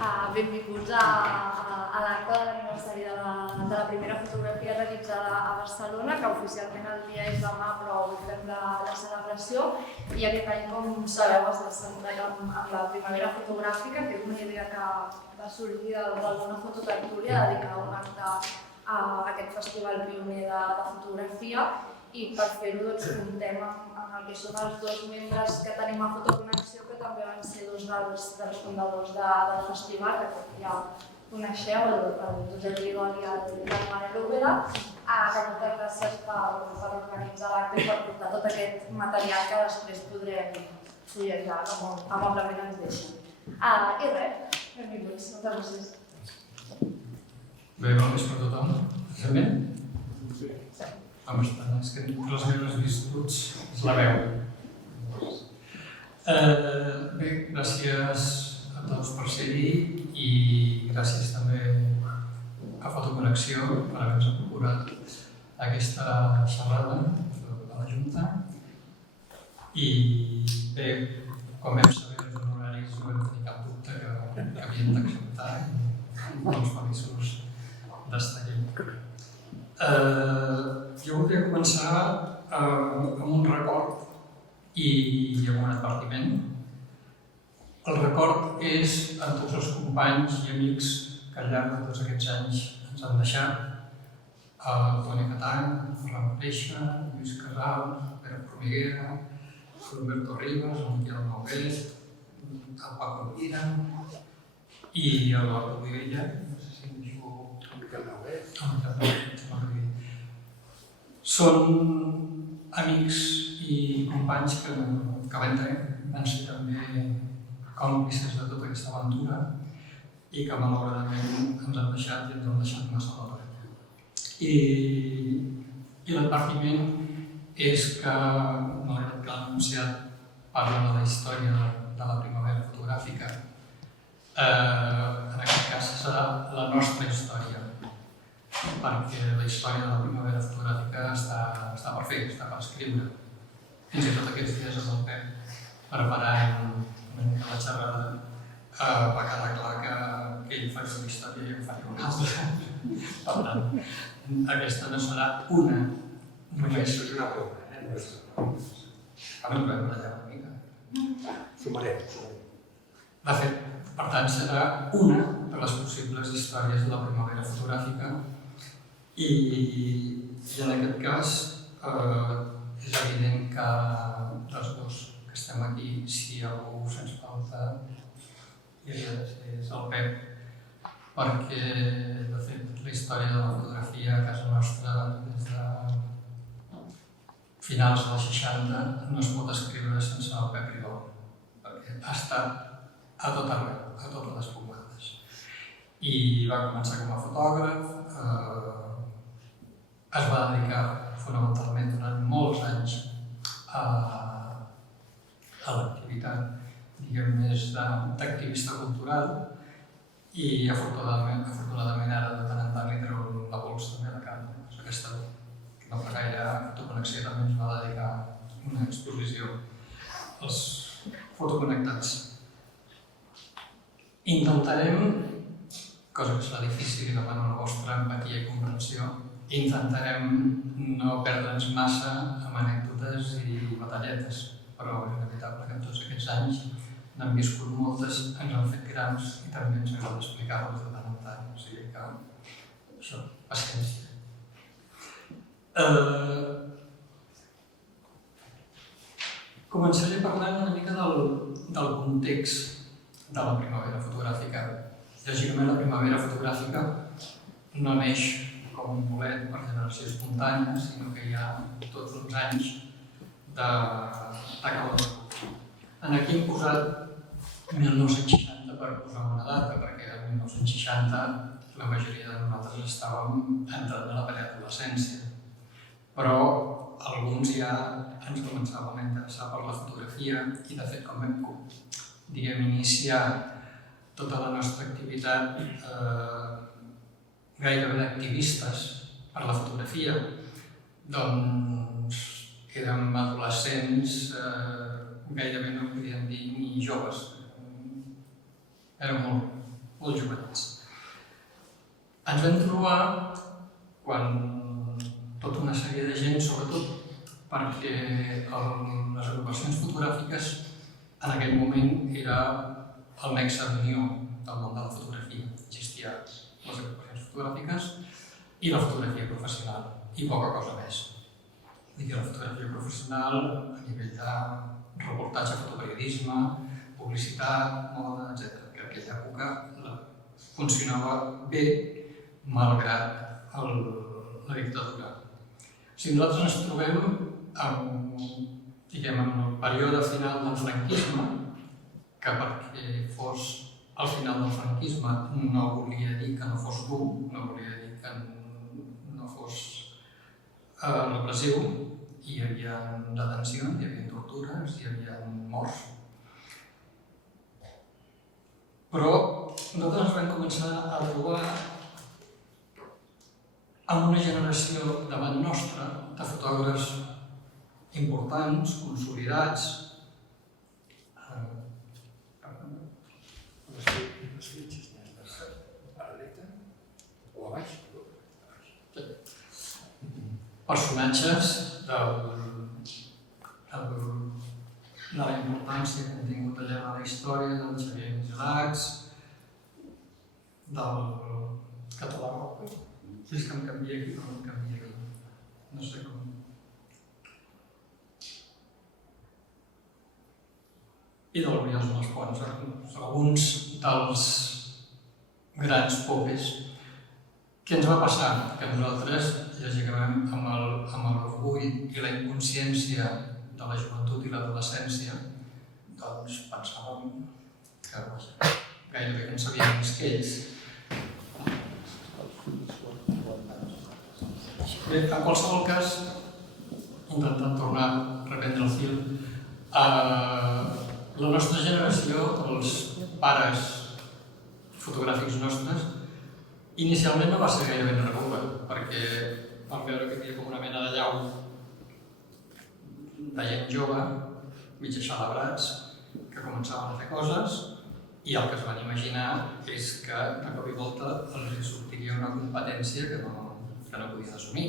Benvinguts a l'acte de l'aniversari de la primera fotografia realitzada a Barcelona, que oficialment el dia és demà, però avui fem la celebració. I aquest any, com sabeu, està centrat en la primavera fotogràfica, que és una idea que va sorgir d'alguna fototertúlia dedicada un acte a aquest festival pioner de fotografia. I per fer-ho comptem amb el que són els dos membres que tenim a Fotoconnexió, que també van ser dos dels fundadors del festival, que crec que ja coneixeu, el Josep Rigol i el Manel Úbeda, que moltes gràcies per organitzar l'acte i per portar tot aquest material que després podrem fullejar com amablement ens deixen. I res, benvinguts, moltes gràcies. Bé, bon vespre a tothom, precisament. Home, és que les meves virtuts és la veu. Bé, gràcies a tots per ser-hi i gràcies també a Fotoconnexió per haver-nos procurat aquesta xerrada a la Junta. I bé, com vam saber, els honoraris no vam tenir cap dubte que havien d'acceptar i doncs feliços d'estar aquí. Jo voldria començar amb un record i amb un advertiment. El record és a tots els companys i amics que al llarg de tots aquests anys ens han deixat. Toni Catany, Ramon Reixa, Lluís Casals, Pere Formiguera, Humberto Rivas, Miquel Noguet, el Paco Mira i el Rodríguez, no sé si em diu Miquel Noguet. Són amics i companys que van ser també còmplices de tota aquesta aventura i que malauradament ens han deixat i ens han deixat massa d'hora. I l'advertiment és que, malgrat que l'ha anunciat, parla de la història de la primavera fotogràfica. En aquest cas serà la nostra història, perquè la història de la primavera fotogràfica està per fer, està per escriure. Fins i tot aquests dies amb el Pep, preparant una mica la xerrada, va quedar clar que ell faria una història i jo faria una altra. Per tant, aquesta no serà una només. Això és una broma, no és una broma. Ara ens vam allà una mica. Sumarem. De fet, per tant, serà una de les possibles històries de la primavera fotogràfica. I en aquest cas és evident que dels dos que estem aquí, si algú sens falta hi havia de ser el Pep, perquè de fet la història de la fotografia a casa nostra des de finals dels 60 no es pot escriure sense el Pep Rigol, perquè ha estat a tot arreu, a totes les pomades. I va començar com a fotògraf, es va dedicar fonamentalment durant molts anys a l'activitat, diguem, més d'activista cultural i afortunadament ara de tant en tant li treu la pols també a la cara. Aquesta no fa gaire Fotoconnexió també ens va dedicar una exposició als fotoconnectats. Intentarem, cosa que serà difícil i demano la vostra empatia i comprensió, intentarem no perdre'ns massa amb anècdotes i batalletes, però és inevitable que en tots aquests anys n'hem viscut moltes, ens han fet grans i també ens agrada explicar-los de tant en tant. O sigui que això, paciència. Començaré parlant una mica del context de la primavera fotogràfica. Lògicament, la primavera fotogràfica no neix com un bolet per generació espontània, sinó que hi ha tots uns anys de calor. Aquí hem posat 1960 per posar una data, perquè el 1960 la majoria de nosaltres estàvem entrant a la preadolescència. Però alguns ja ens començàvem a interessar per la fotografia i, de fet, com vam iniciar tota la nostra activitat gairebé activistes per la fotografia, doncs érem adolescents, gairebé no podíem dir ni joves, érem molt molt juvenils. Ens vam trobar quan tota una sèrie de gent, sobretot perquè les agrupacions fotogràfiques en aquell moment era el nexe d'unió del món de la fotografia. Existien les agrupacions fotogràfiques i la fotografia professional, i poca cosa més. La fotografia professional a nivell de reportatge, fotoperiodisme, publicitat, moda, etc. Que en aquella època funcionava bé, malgrat la dictadura. Nosaltres ens trobem en el període final del franquisme, que perquè fos al final del franquisme no volia dir que no fos dur, no volia dir que no fos repressiu. Hi havia detencions, hi havia tortures, hi havia morts. Però nosaltres ens vam començar a trobar amb una generació davant nostra de fotògrafs importants, consolidats. Les fitxes negres a la dreta o a baix? Personatges de la importància que han tingut al llarg de la història, del Xavier Miseracs, del Català Roca. Si és que em canvia aquí, però em canvia aquí. No sé com. I de l'Oriol de les Ponts, alguns dels grans popes. Què ens va passar? Que nosaltres, lògicament, amb l'orgull i la inconsciència de la joventut i l'adolescència, doncs pensàvem que gairebé que en sabíem més que ells. Bé, en qualsevol cas, intentant tornar a reprendre el fil, la nostra generació, els pares fotogràfics nostres, inicialment no va ser gaire ben rebuda, perquè vam veure que hi havia com una mena de llau de gent jove, mig eixelebrats, que començaven a fer coses, i el que es van imaginar és que de cop i volta els sortiria una competència que no podien assumir.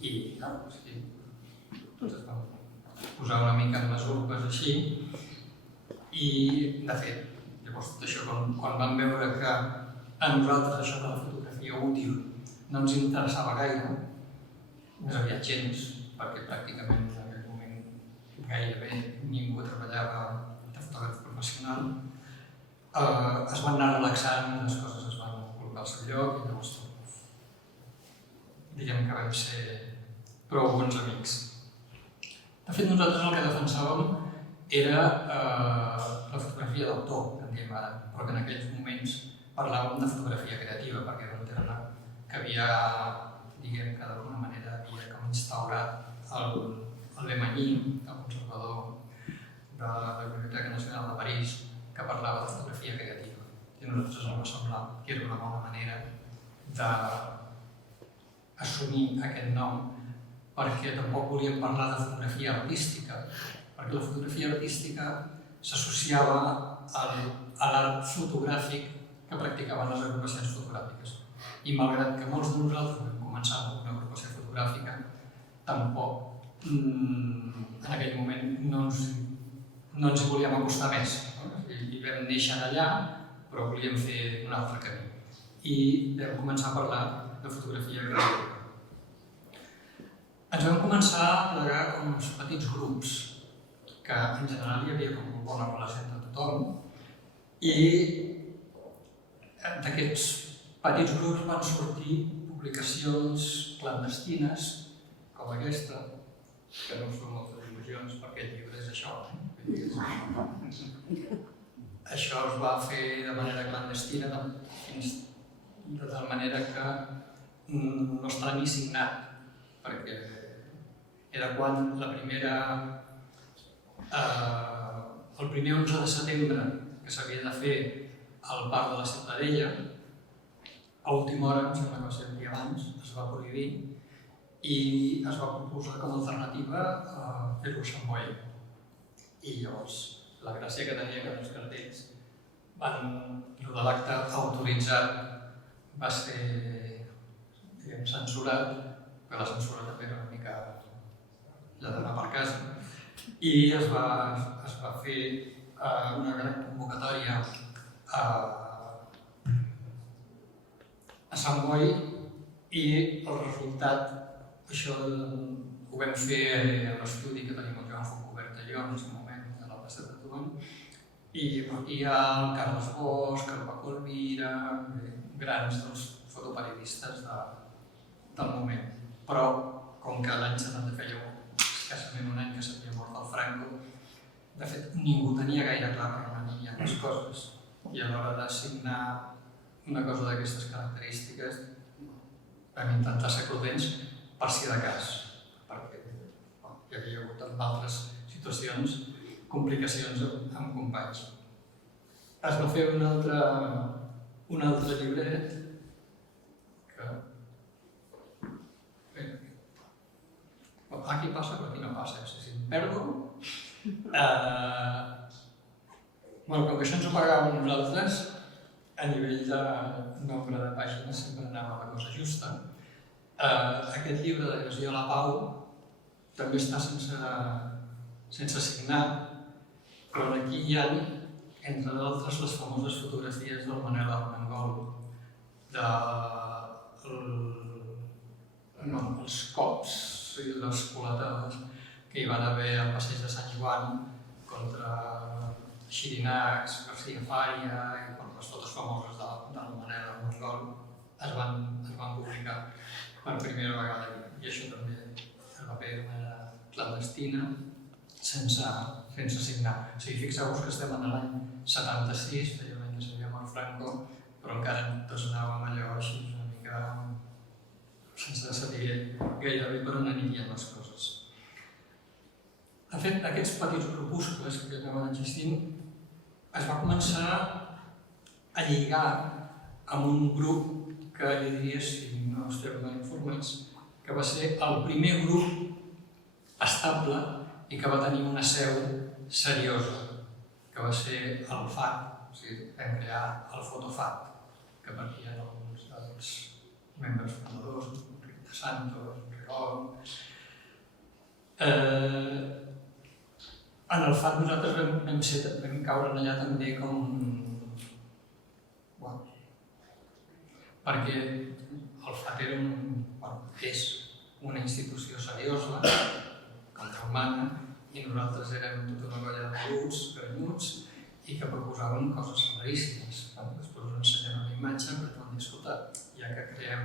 I tots es van posar una mica en les urpes així. I, de fet, llavors tot això, quan vam veure que a nosaltres això de la fotografia útil no ens interessava gaire, més aviat gens, perquè pràcticament en aquell moment gairebé ningú treballava de fotògraf professional, es van anar relaxant, les coses es van col·locar al seu lloc i llavors diguem que vam ser prou bons amics. De fet, nosaltres el que defensàvem era la fotografia d'autor, que en diem ara, però que en aquells moments parlàvem de fotografia creativa, perquè era un terme que havia, diguem que d'alguna manera havia com instaurat el Lemagny, el conservador de la Biblioteca Nacional de París, que parlava de fotografia creativa. I a nosaltres ens va semblar que era una bona manera d'assumir aquest nom, perquè tampoc volíem parlar de fotografia artística, perquè la fotografia artística s'associava a l'art fotogràfic que practicaven les agrupacions fotogràfiques. I malgrat que molts de nosaltres vam començar amb una agrupació fotogràfica, tampoc en aquell moment no ens hi volíem acostar més. I vam néixer allà, però volíem fer un altre camí. I vam començar a parlar de fotografia creativa. Ens vam començar a plegar com uns petits grups, que en general hi havia com una bona relació entre tothom, i d'aquests petits grups van sortir publicacions clandestines, com aquesta, que no us fa moltes il·lusions perquè el llibre és això. Això es va fer de manera clandestina, de tal manera que no està ni signat, perquè era quan el primer 11 de setembre que s'havia de fer al parc de la Ciutadella, a última hora, em sembla que va ser un dia abans, es va prohibir i es va proposar com a alternativa fer-ho a Sant Boi. I llavors la gràcia que tenia que els cartells el de l'acte autoritzat va ser censurat, perquè la censura també era una mica la d'anar per casa, i es va fer una gran convocatòria a Sant Boi i el resultat, això ho vam fer a l'estudi que tenim el Joan Fontcobert allò en aquest moment, a la plaça de Toulon, i hi ha el Carles Bosch, el Paco Elvira, grans dels fotoperiodistes del moment. Però, com que l'any 70 feia escassament un any que s'havia mort el Franco, de fet, ningú tenia gaire clar per on anirien les coses. I a l'hora de signar una cosa d'aquestes característiques vam intentar ser prudents per si de cas, perquè hi havia hagut en altres situacions complicacions amb companys. Es va fer un altre llibret que... Aquí passa, però aquí no passa. Si em perdo... Com que això ens ho pagàvem nosaltres, a nivell de nombre de pàgines sempre anava la cosa justa. Aquest llibre d'Evasió a la Pau també està sense signar, però aquí hi ha, entre d'altres, les famoses fotografies del Manel Armengol, els cops i les coletades que hi van haver al passeig de Sant Joan contra Xirinacs, García Fària i les fotos famoses del Manel Armengol es van publicar per primera vegada i això també es va fer de manera clandestina sense signar. O sigui, fixeu-vos que estem en l'any 76, feia un any que s'havia mort Franco, però encara tots anàvem allò així una mica sense saber gairebé per on anirien les coses. De fet, aquests petits grupuscles que acaben existint es va començar a lligar amb un grup que jo diria, si no esteu ben informats, que va ser el primer grup estable i que va tenir una seu seriosa, que va ser el FAT, o sigui, vam crear el Fotofat, que partien alguns dels membres fundadors, Enric de Santos, Rigol. En el FAT nosaltres vam caure allà també com... perquè el FAT és una institució seriosa, contrahumana, i nosaltres érem tota una colla de bruts, granyuts, i que proposàvem coses raríssimes. Després us ensenyaré una imatge perquè vam dir, escolta, ja que creem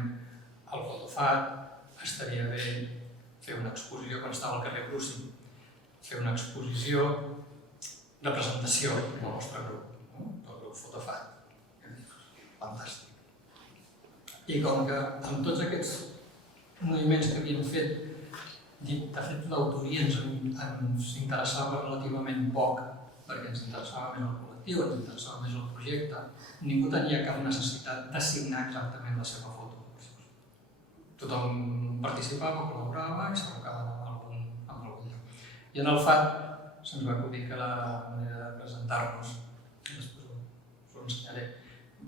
el Fotofat, estaria bé fer una exposició quan estava al carrer Brusi, fer una exposició de presentació del nostre grup, del grup Fotofat. Fantàstic. I com que amb tots aquests moviments que havíem fet, de fet l'autoria ens interessava relativament poc, perquè ens interessava més el col·lectiu, ens interessava més el projecte, ningú tenia cap necessitat de signar exactament la seva foto. Tothom participava, col·laborava i s'abocava amb algun lloc. I en el FAT se'ns va acudir que la manera de presentar-nos, després us ho ensenyaré,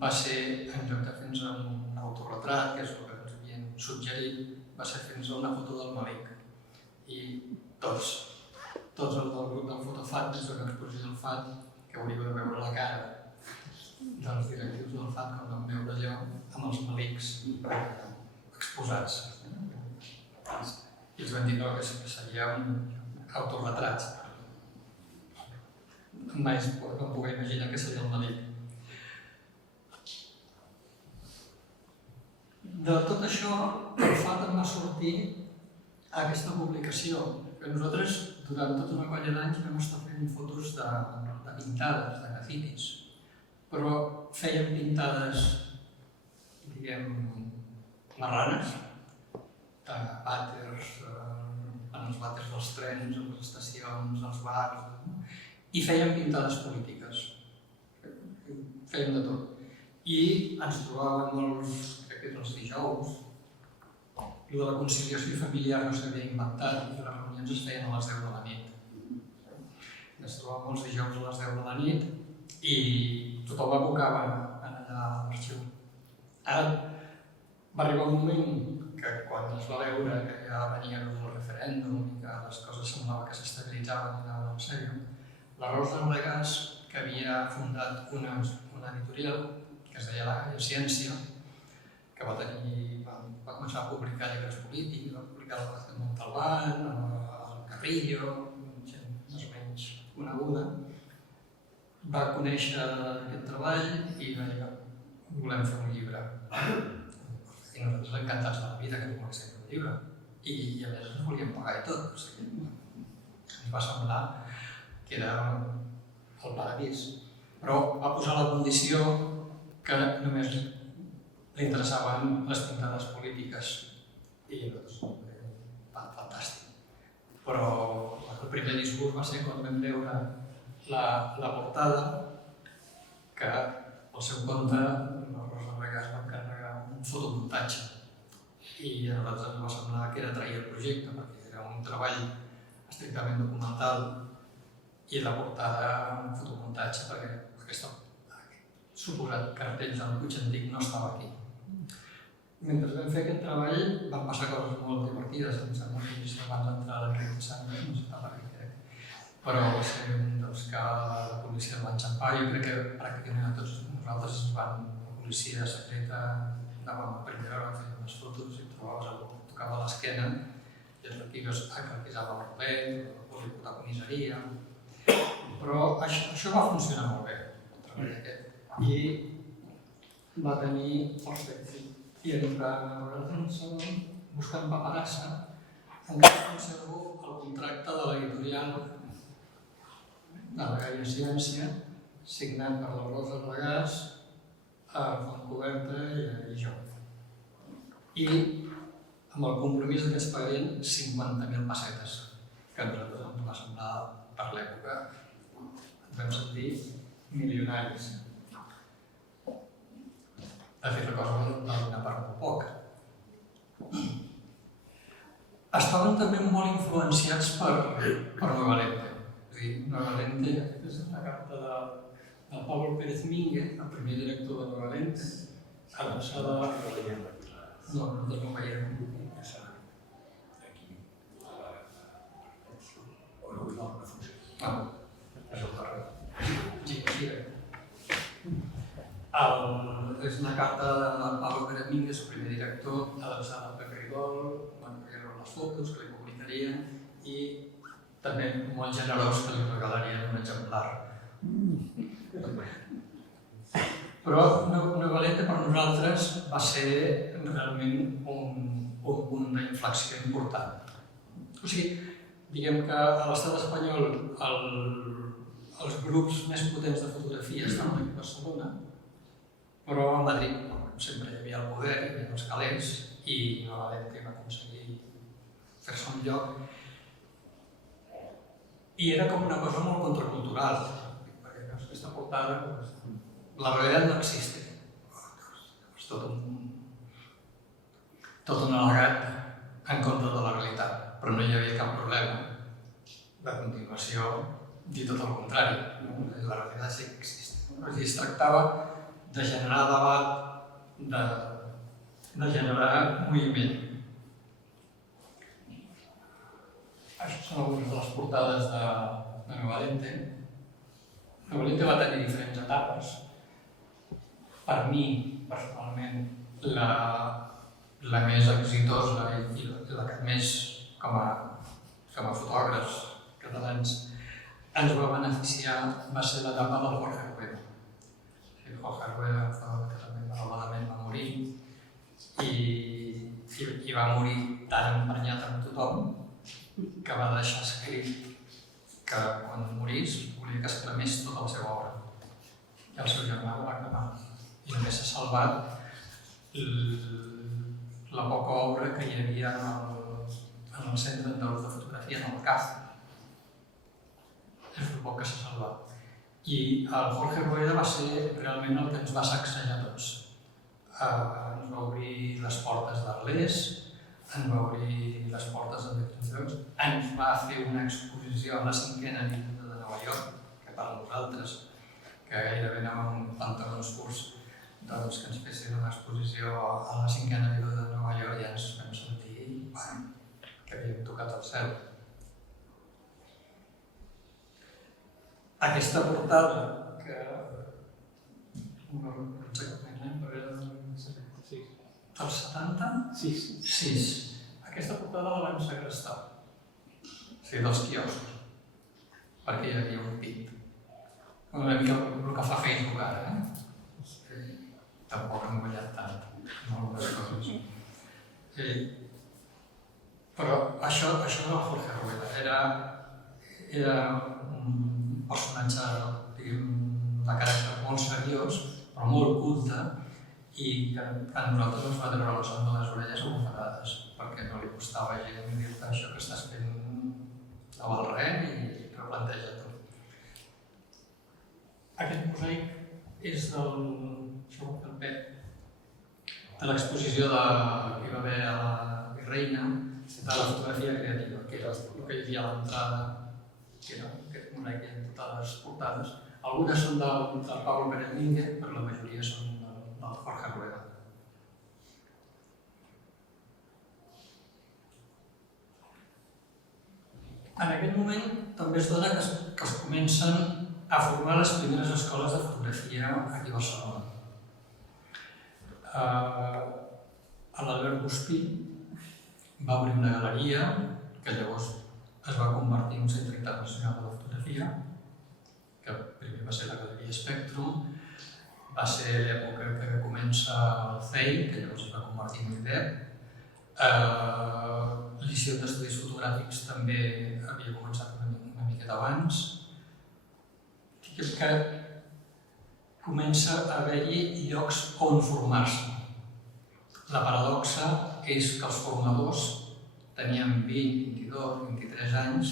va ser, en lloc de fer-nos un autorretrat, que és el que ens havien suggerit, va ser fer-nos una foto del Malik. I tots els del grup del Fotofat, des de l'exposició del FAT, que hauríeu de veure la cara dels directius del FAT quan vam veure allò amb els Maliks exposats. I els vam dir que seria un autorretrat. Mai es vam poder imaginar que seria el Malik. De tot això, el FAT em va sortir aquesta publicació, que nosaltres durant tota una colla d'anys vam estar fent fotos de pintades, de grafitis, però fèiem pintades, diguem, marranes, de vàters, en els vàters dels trens, en les estacions, als bars, i fèiem pintades polítiques, fèiem de tot. I ens trobàvem crec que els dijous, i de la conciliació familiar no s'havia inventat i les reunions es feien a les 10 de la nit. Ens trobàvem els dijous a les 10 de la nit i tothom abocava allà a l'arxiu. Ara va arribar un moment que quan es va veure que ja venia el referèndum i que les coses semblava que s'estabilitzaven i anaven en sèrio, la Rosa Regàs, que havia fundat una editorial que es deia La Galla Ciència, que va començar a publicar llibres polítics, va publicar la Paz de Montalbán, el Carrillo, gent més o menys coneguda, va conèixer aquest treball i va dir volem fer un llibre. I nosaltres encantats de la vida que volguéssim fer un llibre. I a més ens volíem pagar i tot. O sigui, ens va semblar que era el paradís. Però va posar la condició que només li interessaven les pintades polítiques. I fantàstic. Però el primer discurs va ser quan vam veure la portada, que al seu compte la Rosa Regàs va encarregar un fotomuntatge. I a nosaltres ens va semblar que era trair el projecte, perquè era un treball estrictament documental i la portada un fotomuntatge, perquè aquest suposat cartell del Puig Antic no estava aquí. Mentre vam fer aquest treball van passar coses molt divertides, em sembla que just abans d'entrar a l'Enric Sandra, no sé per què crec, però va ser que la policia el va enxampar. Jo crec que pràcticament a tots nosaltres la policia secreta anàvem a primera hora a fer unes fotos i trobaves algú que tocava l'esquena i el requisava el paper o li portava comissaria. Però això va funcionar molt bé, el treball aquest. I va tenir força èxit. I ens va buscant paperassa, encara conservo el contracte de l'editorial de La Galla Ciència, signat per la Rosa Regàs, Fontcoberta i jo. I amb el compromís que es pagarien 50.000 pessetes, que a nosaltres ens va semblar, per l'època, ens vam sentir milionaris. De fet, la cosa va donar per molt poc. Estaven també molt influenciats per Nueva Lente. És a dir, Nueva Lente és una carta de Pablo Pérez Mínguez, el primer director de Nueva Lente, adreçada a... No, nosaltres no ho veiem. És el carrer. Sí. És una carta de Pablo Pérez Mínguez, el primer director, adreçada al Pepe Rigol, que eren les fotos que li publicarien i també molt generós que li regalarien un exemplar. Però Nueva Lente per nosaltres va ser realment un punt d'inflexió important. O sigui, diguem que a l'estat espanyol els grups més potents de fotografia estaven aquí a Barcelona, però a Madrid sempre hi havia el poder, hi havia els calés i Nueva Lente va aconseguir fer-se un lloc. I era com una cosa molt contracultural, perquè aquesta portada, la realitat no existe. És tot un al·legat en contra de la realitat, però no hi havia cap problema de continuació dir tot el contrari. La realitat sí que existe. Es tractava de generar debat, de generar moviment. Això són algunes de les portades de Nueva Lente. Nueva Lente va tenir diferents etapes. Per mi, personalment, la més exitosa i la que més, com a fotògrafs catalans, ens va beneficiar va ser l'etapa del Jorge Rueda. Jorge Rueda, que també malauradament va morir, i va morir tan emprenyat amb tothom que va deixar escrit que quan morís volia que es cremés tota la seva obra. I el seu germà la va cremar. I només s'ha salvat la poca obra que hi havia en el Centre de Fotografia, en el CAF. És el poc que s'ha salvat. I el Jorge Rueda va ser realment el que ens va sacsejar tots. Ens va obrir les portes d'Arles, ens va obrir les portes de diferents llocs, ens va fer una exposició a la 5ª Avinguda de Nova York, que per nosaltres, que gairebé anàvem pantalons curts doncs, que ens fessin una exposició a la 5ª Avinguda de Nova York i ens vam sentir que havíem tocat el cel. Aquesta portada, que no sé exactament l'any, però era del 76. Aquesta portada la vam segrestar, o sigui, dels quioscs, perquè hi havia un pit. Una mica el que fa Facebook ara, Tampoc hem guanyat tant en algunes coses. Però això era Jorge Rueda. Era un personatge de caràcter molt seriós, però molt culte, i que a nosaltres ens va treure la son de les orelles a bufetades, perquè no li costava gent dir-te això que estàs fent no val res i replanteja-t'ho. Aquest mosaic és de l'exposició que hi va haver a la Virreina de la fotografia creativa, que era el que hi havia a l'entrada, que era aquest mosaic que hi ha totes les portades. Algunes són del Pablo Pérez Mínguez, però la majoria són del Jorge Rueda. En aquest moment també es dona que es comencen a formar les primeres escoles de fotografia aquí a Barcelona. L'Albert Guspí va obrir una galeria que llavors es va convertir en un centre internacional de la fotografia, que primer va ser la Galeria Spectrum, va ser l'època que comença el CEI, que llavors es va convertir en l'IDEP. L'Institut d'Estudis Fotogràfics també havia començat una miqueta abans. Que comença a haver-hi llocs on formar-se. La paradoxa és que els formadors tenien 20, 22, 23 anys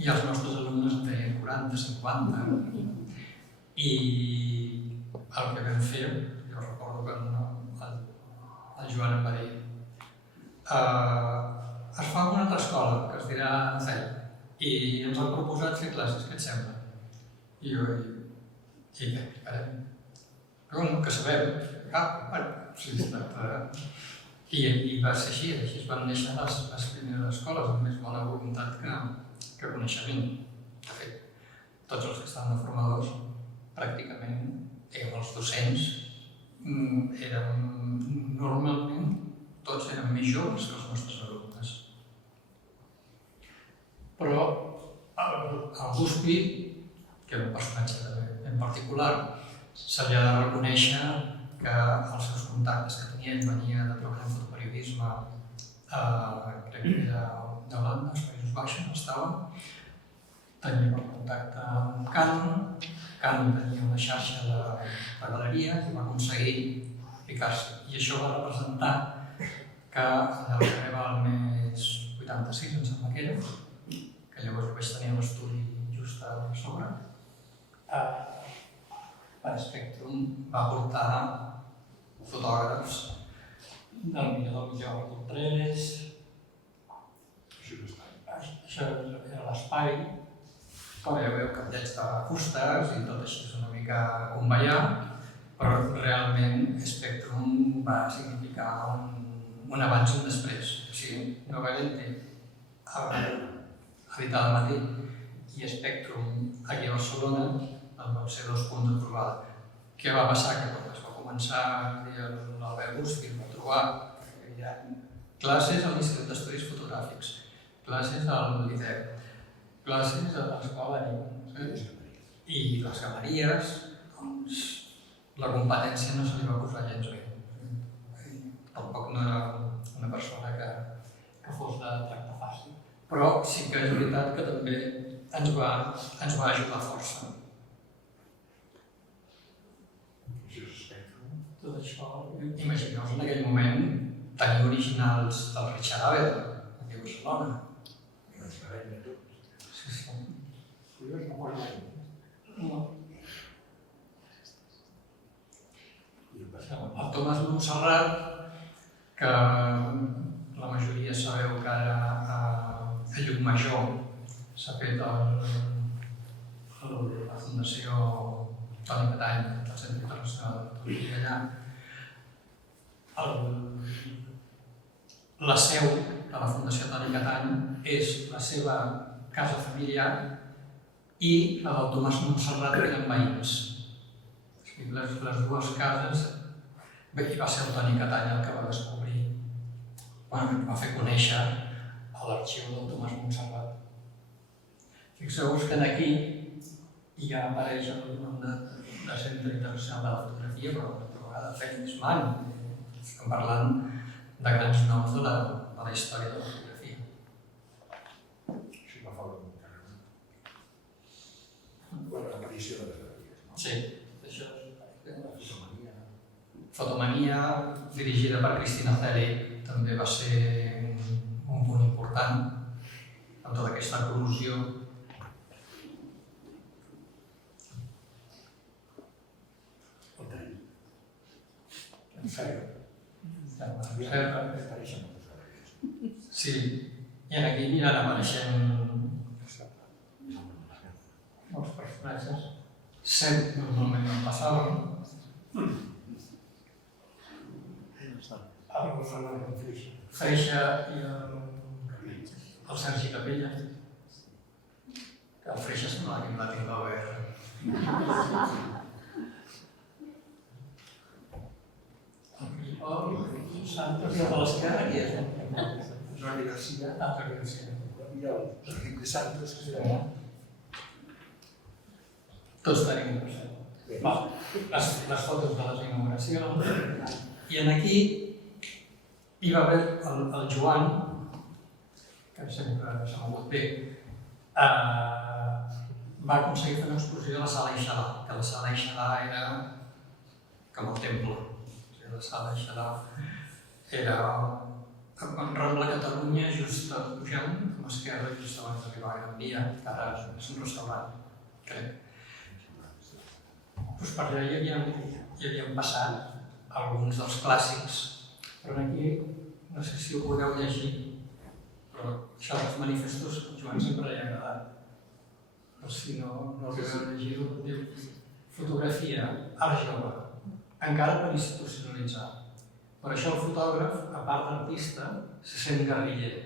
i els nostres alumnes en tenien 40, 50. I el que vam fer, jo recordo que el Joan em va dir es fa una altra escola que es dirà CEI i ens han proposat fer classes, què et sembla? I jo i què? Però no, que sabem, i va ser així es van néixer les primeres escoles amb més bona voluntat que coneixement. De fet, tots els que estaven de formadors, pràcticament, els docents, normalment tots eren més joves que els nostres alumnes. Però el Guspí, que era un personatge en particular, se li ha de reconèixer que els seus contactes que tenia, ell venia de treballar en fotoperiodisme, crec que era d'Holanda, als Països Baixos, estava, tenia el contacte amb Canon tenia una xarxa de galeries i va aconseguir ficar-se. I això va representar que allà al carrer Balmes 86, em sembla que era, que llavors vaig tenir l'estudi just a sobre, Spectrum va portar fotògrafs del millor del 3. Això era l'espai, com ja veieu, cartells de fustes i tot això és una mica convallar, però realment Spectrum va significar un abans i un després. O sigui, Nova Lente editada al matí i Spectrum aquí a Barcelona van ser dos punts de trobada. Què va passar? Que quan es va començar l'Albert Guspí va trobar que hi havia classes a l'Institut d'Estudis Fotogràfics, classes al l'IDEP, classes a l'Escola i les galeries, doncs la competència no se li va posar gens bé. Tampoc no era una persona que fos de tracte fàcil. Però sí que és veritat que també ens va ajudar força. Tot això, imagineu-vos en aquell moment tenir originals del Richard Avedon, aquí a Barcelona. Sí. Curiós, no posa mai. No. El Tomàs Montserrat, que la majoria sabeu que ara a Llucmajor s'ha fet la Fundació Toni Catany, del Centre Internacional de Fotografia allà, la seu de la Fundació Toni Catany és la seva casa familiar i la del Tomàs Montserrat, que eren veïns. Les dues cases, bé, va ser el Toni Catany el que va descobrir, va fer conèixer a l'arxiu del Tomàs Montserrat. Fixeu-vos que aquí ja apareix el nom de Centre Internacional de la Fotografia, però una altra vegada Felix Mann. Estem parlant de grans noms de la història de la fotografia. Això va fora d'un carrer. L'aparició de les galeries, no? Sí, això és... La fotomania. Fotomania, dirigida per Cristina Celi, també va ser un punt important amb tota aquesta eclosió. El tren. El ferro. Apareixen moltes galeries. Sí, i aquí aniran apareixent molts personatges. 7 normalment en passaven. El Fernando Freixa. Freixa i el Sergi Capella. El Freixa sembla que em va tinc la guerra. El Santos i el de l'esquerra, qui és? Jordi Garcia. Jordi Garcia. I el Enric de Santos, que serà. Tots tenim les fotos de les inauguracions. I aquí hi va haver el Joan, que sempre s'ha mogut bé, va aconseguir fer una exposició de la Sala Ixalà, que la Sala Ixalà era com el temple. La Sala Ixalà era en Rambla Catalunya, just pujant a l'esquerra, just abans d'arribar a Gran Via, que ara és un restaurant, crec. Per allà hi havien passat alguns dels clàssics, però aquí, no sé si ho podeu llegir, però això dels manifestos, Joan sempre li ha agradat. Però si no ho podeu llegir, diu fotografia, art jove, encara per institucionalitzar. Per això el fotògraf, a part d'artista, se sent guerriller.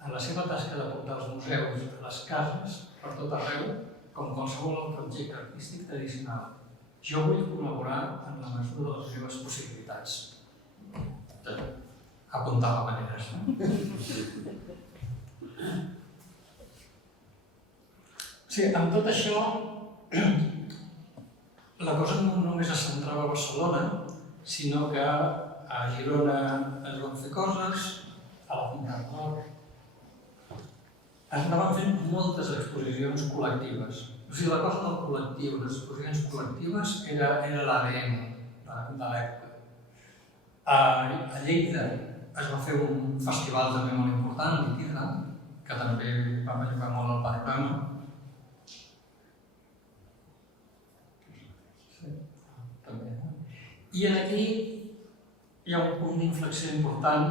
En la seva tasca de portar els museus a les cases, per tot arreu, com qualsevol altre objecte artístic tradicional. Jo vull col·laborar en la mesura de les meves possibilitats. Apuntava maneres. Sí, amb tot això, la cosa no només es centrava a Barcelona, sinó que a Girona es van fer coses, a la Finca del Nord. Es anaven fent moltes exposicions col·lectives. O sigui, la cosa del col·lectiu, les exposicions col·lectives, era l'ADN de l'època. A Lleida es va fer un festival també molt important, l'Itidra, que també va bellugar molt el panorama. I aquí hi ha un punt d'inflexió important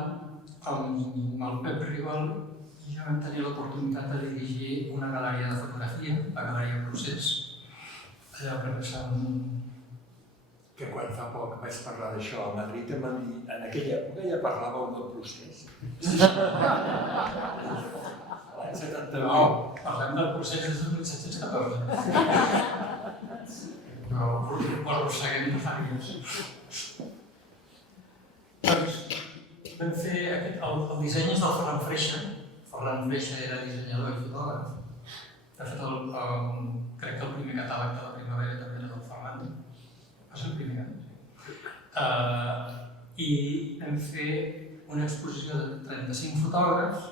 amb el Pep Rival i jo vam tenir l'oportunitat de dirigir una galeria de fotografia, la Galeria Procés, allà per Sant... Que quan fa poc vaig parlar d'això a Madrid em van dir, en aquella època ja parlàveu del procés. L'any 78. No, parlem del procés des de 1714. Però ho arrosseguem de fa anys. Doncs vam fer el disseny és del Ferran Freixa. Ferran Freixa era dissenyador i fotògraf. De fet, crec que el primer catàleg de la primavera també era del Ferran. Va ser el primer, I vam fer una exposició de 35 fotògrafs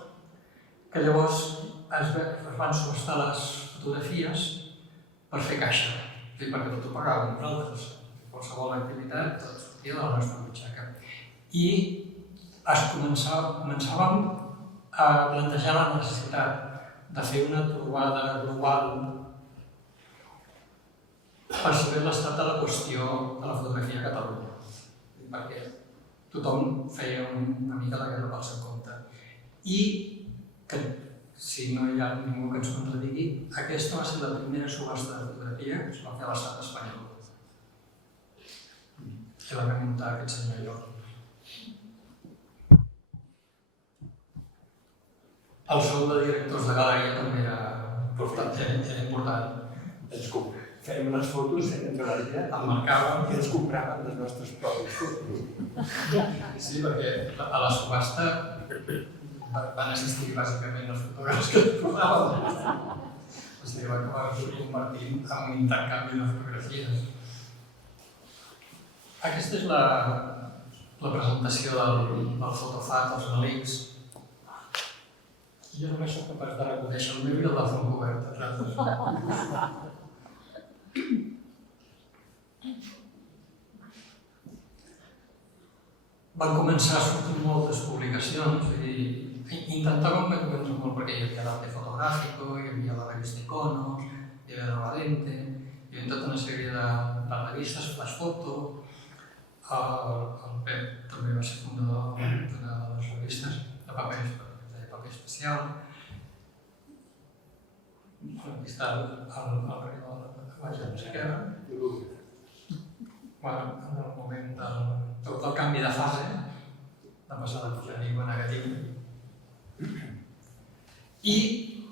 que llavors es van subhastar les fotografies per fer caixa. Perquè tot ho pagàvem nosaltres. Qualsevol activitat, tot sortia de la nostra butxaca. I començàvem a plantejar la necessitat de fer una trobada global per saber l'estat de la qüestió de la fotografia a Catalunya. Perquè tothom feia una mica la guerra pel seu compte. I que si no hi ha ningú que ens contradigui, aquesta va ser la primera subhasta de fotografia que es va fer a l'estat espanyol. I la va muntar aquest senyor Llor. El sou de directors de galeria també era important. Fèiem les fotos en galeria El marcàvem i ens compràvem les nostres pròpies fotos. Sí, perquè a la subhasta van assistir bàsicament els fotògrafs que ens posàvem. O sigui, va acabar convertint en un intercanvi de fotografies. Aquesta és la presentació del fotofat, els relics. Jo només soc capaç de reconèixer el meu i el de Fontcobert. Van començar a sortir moltes publicacions i intentàvem metre molt perquè hi havia l'Arte Fotográfico, hi havia la revista Iconos, hi havia la Valente, hi havia tota una sèrie de revistes, Flash Photo. El Pep també va ser fundador d'una de les revistes de paper especial. Aquí està el rei baix a l'esquerra. En el moment del canvi de fase, de passar de positiu a negatiu. I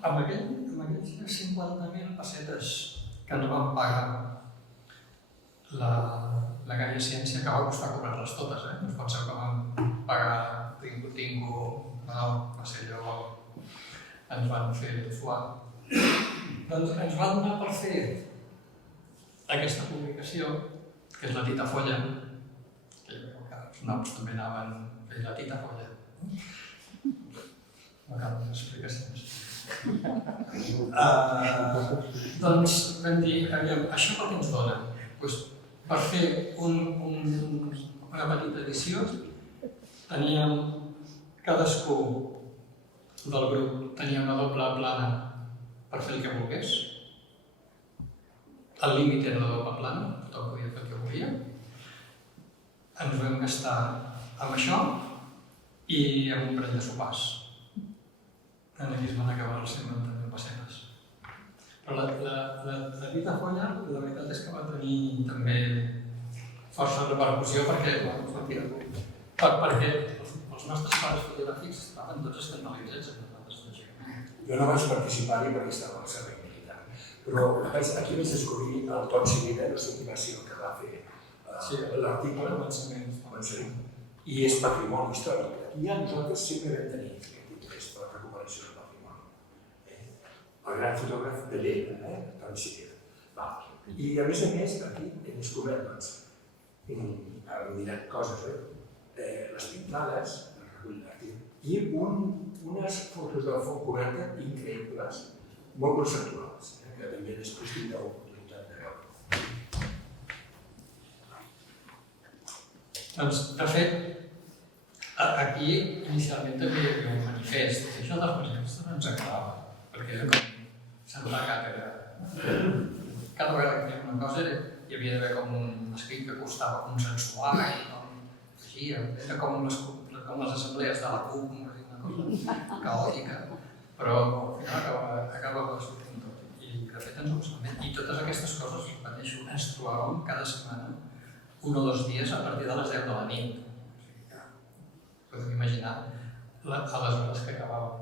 amb aquells 50.000 pessetes que ens van pagar la Gaia Ciència, que va costar cobrar-les totes, no es penseu que vam pagar tingo, no, va ser allò, ens van fer suar. Doncs ens va donar per fer aquesta publicació, que és la Tita Folla, que els noms també anaven fent la Tita Folla. No calen explicacions. Doncs vam dir, això per què ens dona? Per fer una petita edició, teníem cadascú del grup tenia una doble plana per fer el que volgués. El límit era la doble plana, tothom podia fer el que volia. Ens vam gastar amb això i amb un parell de sopars. Aquí es van acabar els 50.000 pessetes. Però la Tita Folla, la veritat és que va tenir també força repercussió perquè els nostres pares fotogràfics estaven tots escandalitzats amb nosaltres lògicament. Jo no vaig participar-hi perquè estava al servei militar, però aquí vaig descobrir el Ton Sirera, no sé qui va ser el que va fer l'article, i és patrimoni històric. Aquí ja nosaltres sempre vam tenir aquest interès per la recuperació del patrimoni. El gran fotògraf de Lleida, Ton Sirera. I a més, aquí hem descobert, ara ho diran coses, les pintades, i unes fotos de la Fontcoberta increïbles, molt conceptuals, que també després tindreu oportunitat de veure. Doncs, de fet, aquí inicialment també hi havia un manifest. Això dels manifestos no ens agradava, perquè era com semblar càtedra. Cada vegada que fèiem una cosa hi havia d'haver com un escrit que costava consensuar i així, era com les assemblees de la CUP, una cosa caòtica, però al final acabava sortint tot. I de fet ens ho sembla. I totes aquestes coses, repeteixo, ens trobàvem cada setmana, 1 o 2 dies a partir de les 10 de la nit. Podeu imaginar a les hores que acabàvem.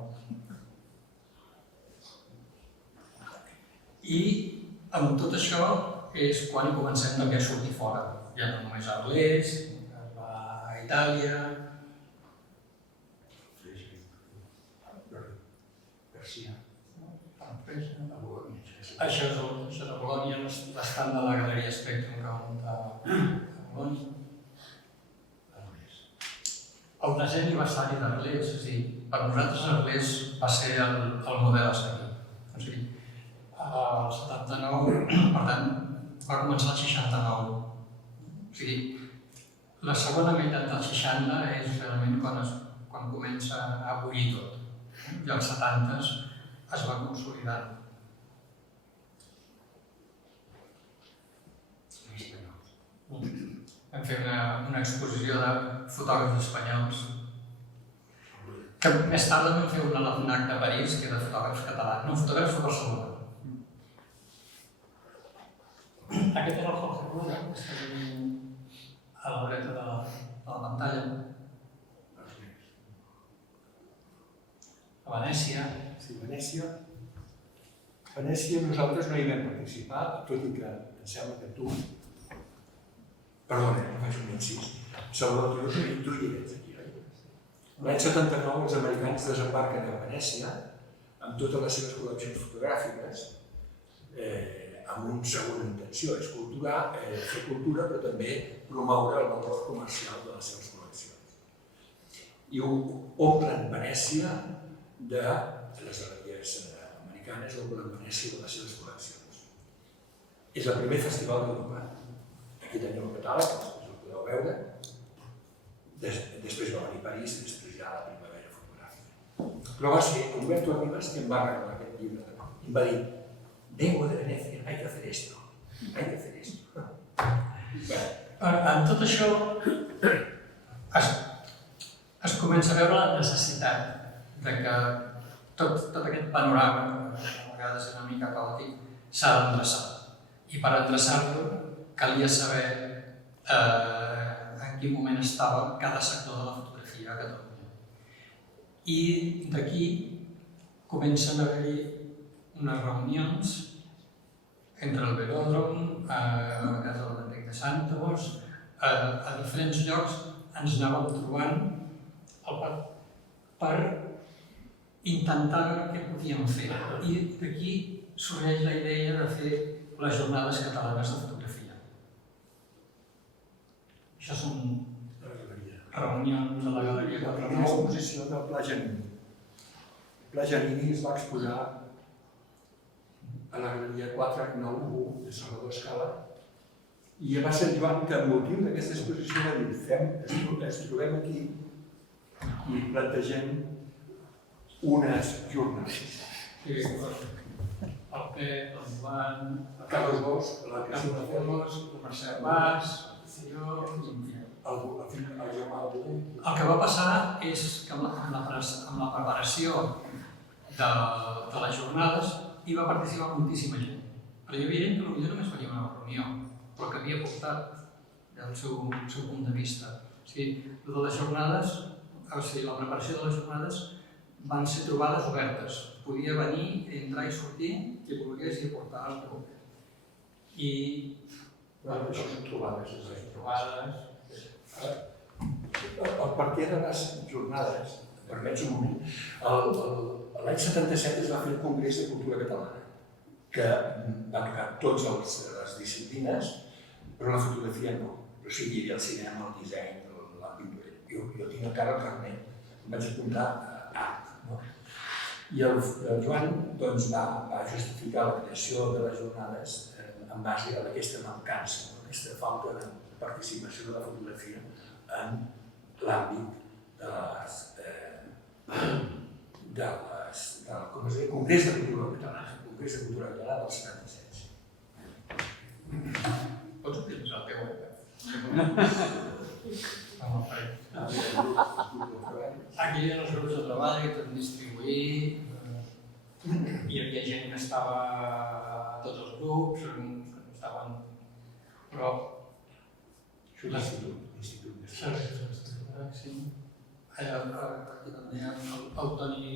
I amb tot això és quan comencem també a sortir fora. Ja no només a Arles, es va a Itàlia, això és a Bolònia, l'estant de la Galeria Spectrum que va muntar a Bolònia. El 10è aniversari d'Arles, és a dir, per nosaltres Arles va ser el model a seguir. O sigui, el 79, per tant, va començar el 69. O sigui, la segona meitat del 60 és realment quan comença a bullir tot. I als 70 es va consolidant. Vam fer una exposició de fotògrafs espanyols que més tard vam fer un alumnat de París, que era de fotògrafs catalans, no, fotògrafs de Barcelona. Aquest és el Jorge Rueda, que està a la dreta de la pantalla. A Venècia. Sí, Venècia. Venècia nosaltres no hi vam participar, tot i que em sembla que tu... Perdona, faig un incís. Salvador, tu hi eres aquí, oi? L'any 79 els americans desembarquen a Venècia amb totes les seves col·leccions fotogràfiques amb una segona intenció, és fer cultura, però també promoure el valor comercial de les seves col·leccions. I omplen Venècia de les galeries americanes, omplen Venècia de les seves col·leccions. És el primer festival d'Europa. Aquí teniu el catàleg, després el podeu veure. Després va venir París i després ja la primavera fotogràfica. Però va ser Humberto Arribas que em va regalar aquest llibre. Em va dir, vengo de Venecia, hay que hacer esto, hay que hacer esto. En tot això es comença a veure la necessitat de que tot aquest panorama, que a vegades és una mica caòtic, s'ha d'endreçar. I per endreçar-lo calia saber en quin moment estava cada sector de la fotografia a Catalunya. I d'aquí comencen a haver-hi unes reunions entre el Velòdrom, a casa de l'Enric de Santos, a diferents llocs ens anàvem trobant per intentar veure què podíem fer. I d'aquí sorgeix la idea de fer les jornades catalanes de fotografia. Això són reunions a la Galeria La Catalana. primera exposició del Pla Janini. El Pla Janini es va exposar a la Galeria 491 de Salvador Escala i va ser Joan que, amb motiu d'aquesta exposició, va dir ens trobem aquí i plantegem unes jornades. El Pep, el Joan, El Carlos Bosch, la Cristina Félix, el Marcel Bas, el que va passar és que amb la preparació de les jornades hi va participar moltíssima gent. Però hi havia gent que potser només faria una reunió, però que havia aportat el seu punt de vista. O sigui, les jornades, la preparació de les jornades van ser trobades obertes. Podia venir, entrar i sortir, qui volgués i aportar el grup. I... Això són trobades. El perquè de les jornades, permets un moment, l'any 77 es va fer el Congrés de Cultura Catalana, que va tocar totes les disciplines, però la fotografia no. O sigui, hi havia el cinema, el disseny, la pintura. Jo tinc encara el carnet, em vaig apuntar a art. I el Joan va justificar la creació de les jornades en base a aquesta mancança, aquesta falta de participació de la fotografia en l'àmbit del Congrés de Cultura Catalana, el Congrés de Cultura Catalana del 77. Pots utilitzar el teu web? Aquí hi havia els grups de treball que tot distribuït, hi havia gent que estava a tots els grups, que no estaven... Però... L'institut. Sí. Allà també hi ha el Toni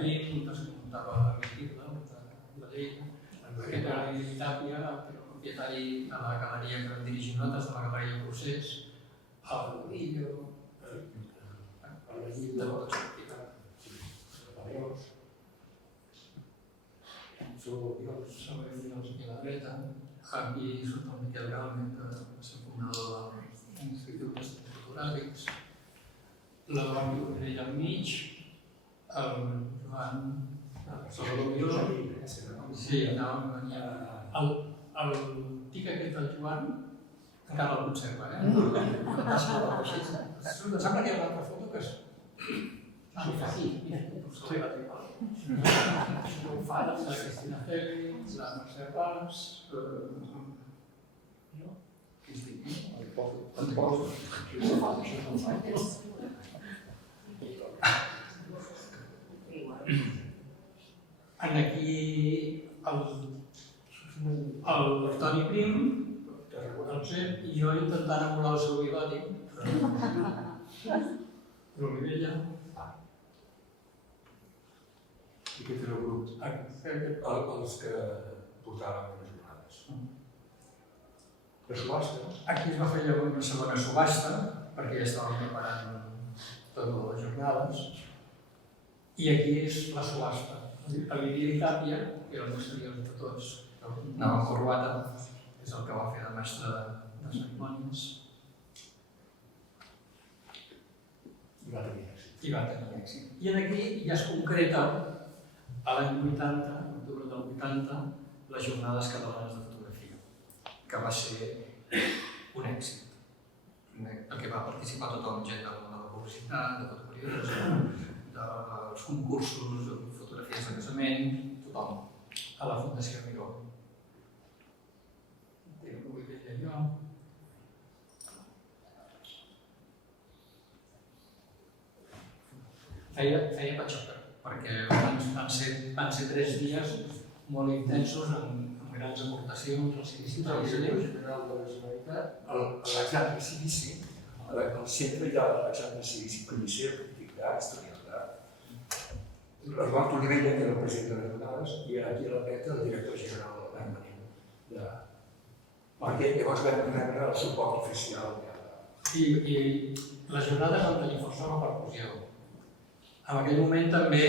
Clint, que es muntava a Viquirla, de Lleida, que era Tàpia, propietari de la galeria que vam dirigir nosaltres, de la galeria Procés, el Lillo, de tots els sobre i la dreta. Aquí surt el Miquel Galme, que va ser fundador de l'Institut d'Estudis Fotogràfics. La Dona Llobera al mig, el Joan Salvador Miró. Sí, venia. El tic aquest del Joan encara el conserva, eh? Sembla que hi ha una altra foto que és... Sí, la té. La Cristina Félix, la Mercè Bas... Aquí el Toni Prim, i jo intentant emular el seu bigoti, però Olivella... I aquest era el grup? Els que portaven les jornades. La subhasta? Aquí es va fer llavors una segona subhasta, perquè ja estàvem preparant totes les jornades, i aquí és la subhasta. L'Iria Tàpia, que era el més seriós de tots, anava amb corbata, és el que va fer de mestre de cerimònies. I va tenir èxit. I aquí ja es concreta, a l'any 80, l'octubre del 80, les Jornades Catalanes de Fotografia, que va ser un èxit. En què va participar tothom, gent de la publicitat, de fotoperiodisme, dels concursos, de fotografies de casament, tothom, a la Fundació Miró. Feia patxoca, perquè van ser 3 dies molt intensos, amb grans aportacions al Silici. El secretari general de la Generalitat, l'Alexandre Silici, al centre hi ha l'Alexandre Silici, pellisser, crític d'art, historiador d'art. Eduard Olivella, que era el president de les jornades, i aquí a la Peta, el director general permanent. Perquè llavors vam rebre el suport oficial. I les jornades van tenir força repercussió. En aquell moment també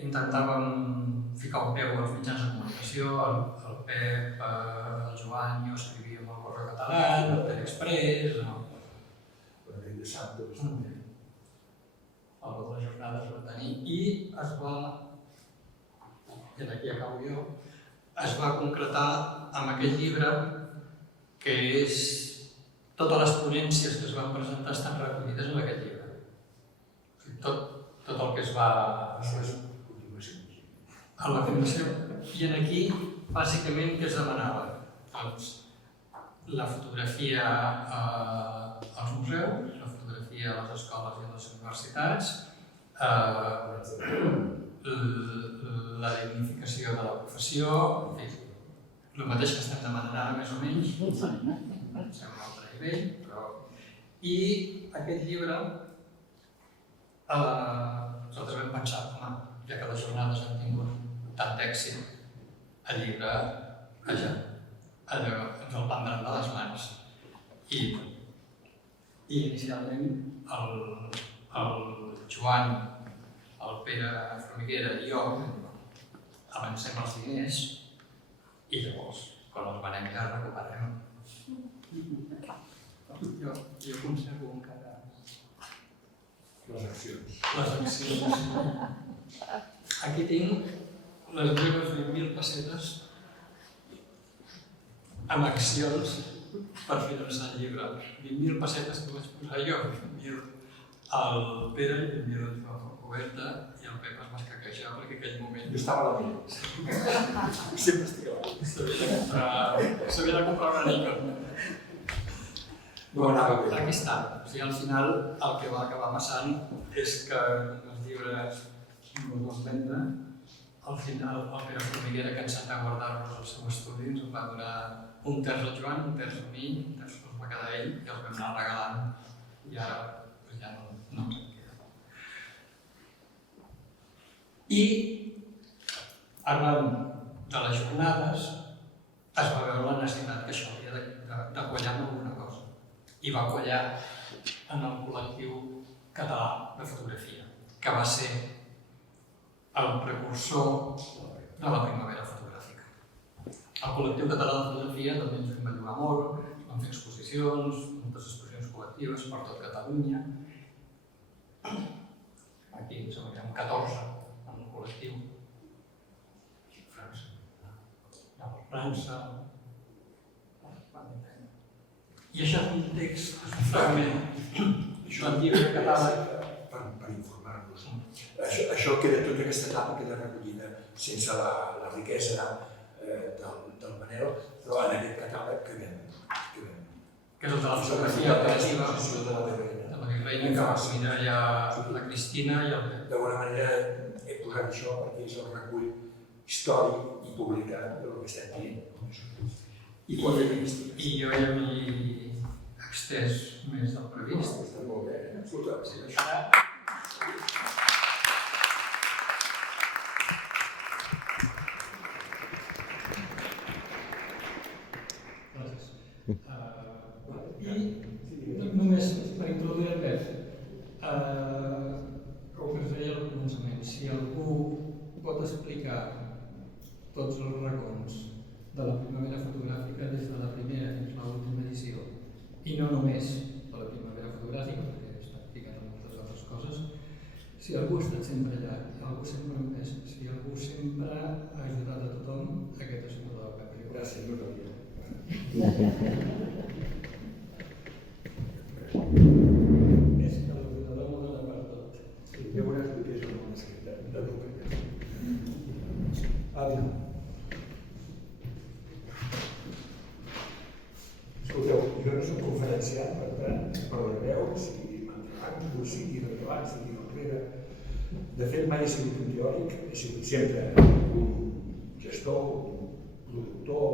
intentàvem ficar un peu als mitjans de comunicació, el Pep, el Joan, jo escrivíem el Correu Català, el Teleexpress, el de Santos. de les jornades va tenir i es va, i aquí acabo jo, es va concretar amb aquest llibre que és totes les ponències que es van presentar estan recollides en aquest llibre. Tot el que es va a la Fundació. I aquí, bàsicament, què es demanava? Doncs la fotografia als museus, la fotografia a les escoles i a les universitats, la dignificació de la professió, el mateix que estem demanant ara, més o menys, sembla un altre nivell, però... I aquest llibre, nosaltres vam pensar, home, ja que les jornades han tingut tant d'èxit, el llibre ens el prendran de les mans. I inicialment el Joan, el Pere Formiguera i jo avancem els diners i llavors, quan els venem ja els recuperem. Jo conservo encara les accions. Aquí tinc les meves 20.000 pessetes amb accions per finançar el llibre. 20.000 pessetes que vaig posar jo, 20.000 al Pere i 20.000 al Joan Fontcuberta i el Pep es va escaquejar perquè en aquell moment... Jo estava a la meva. Sempre estic a la meva. S'havia de comprar una Nikon. No anava bé. Aquí està. O sigui, al final el que va acabar passant és que els llibres no els vam vendre. Al final el Pere Formiguera, cansat de guardar-los al seu estudi, ens va donar un terç al Joan, un terç a mi, un terç els va quedar ell i els vam anar regalant. I ara ja no ens en queda. I arran de les jornades es va veure la necessitat que això havia de quallar amb alguna cosa. I va quallar en el col·lectiu català de fotografia, que va ser el precursor de la primavera fotogràfica. El col·lectiu català de fotografia també ens va ajudar molt, vam fer exposicions, moltes exposicions col·lectives per tot Catalunya. Aquí em sembla que hi ha 14 en el col·lectiu. França. I això és un text, és un fragment del llibre català. Per informar-nos. Això queda, tota aquesta etapa queda recollida sense la riquesa del Manel, però en aquest catàleg que vam. Que és el de la fotografia operativa de la Virreina, que va assumir allà la Cristina i el Pep. D'alguna manera he posat això perquè és el recull històric i publicat del que estem dient. I quadrinístic. I jo ja m'hi extès més del previst. Està molt bé, escolta, sí, això... I només per introduir el Pep, com que es deia al començament, si algú pot explicar tots els racons de la primavera fotogràfica des de la primera fins a l'última edició, i no només de la primavera fotogràfica, perquè està ficat en moltes altres coses, si algú ha estat sempre allà, algú sempre ha empès, si algú sempre ha ajudat a tothom, aquest és el del Pep. Gràcies, no sabia. És que l'ordinador m'ho dona per tot. Sí, ja veuràs el que és una escrita de document. Aviam. Escolteu, jo no soc conferenciant, per tant, perdoneu si m'entrabanco, sigui rellevant, sigui enrere. De fet, mai he sigut un teòric, he sigut sempre un gestor, un productor,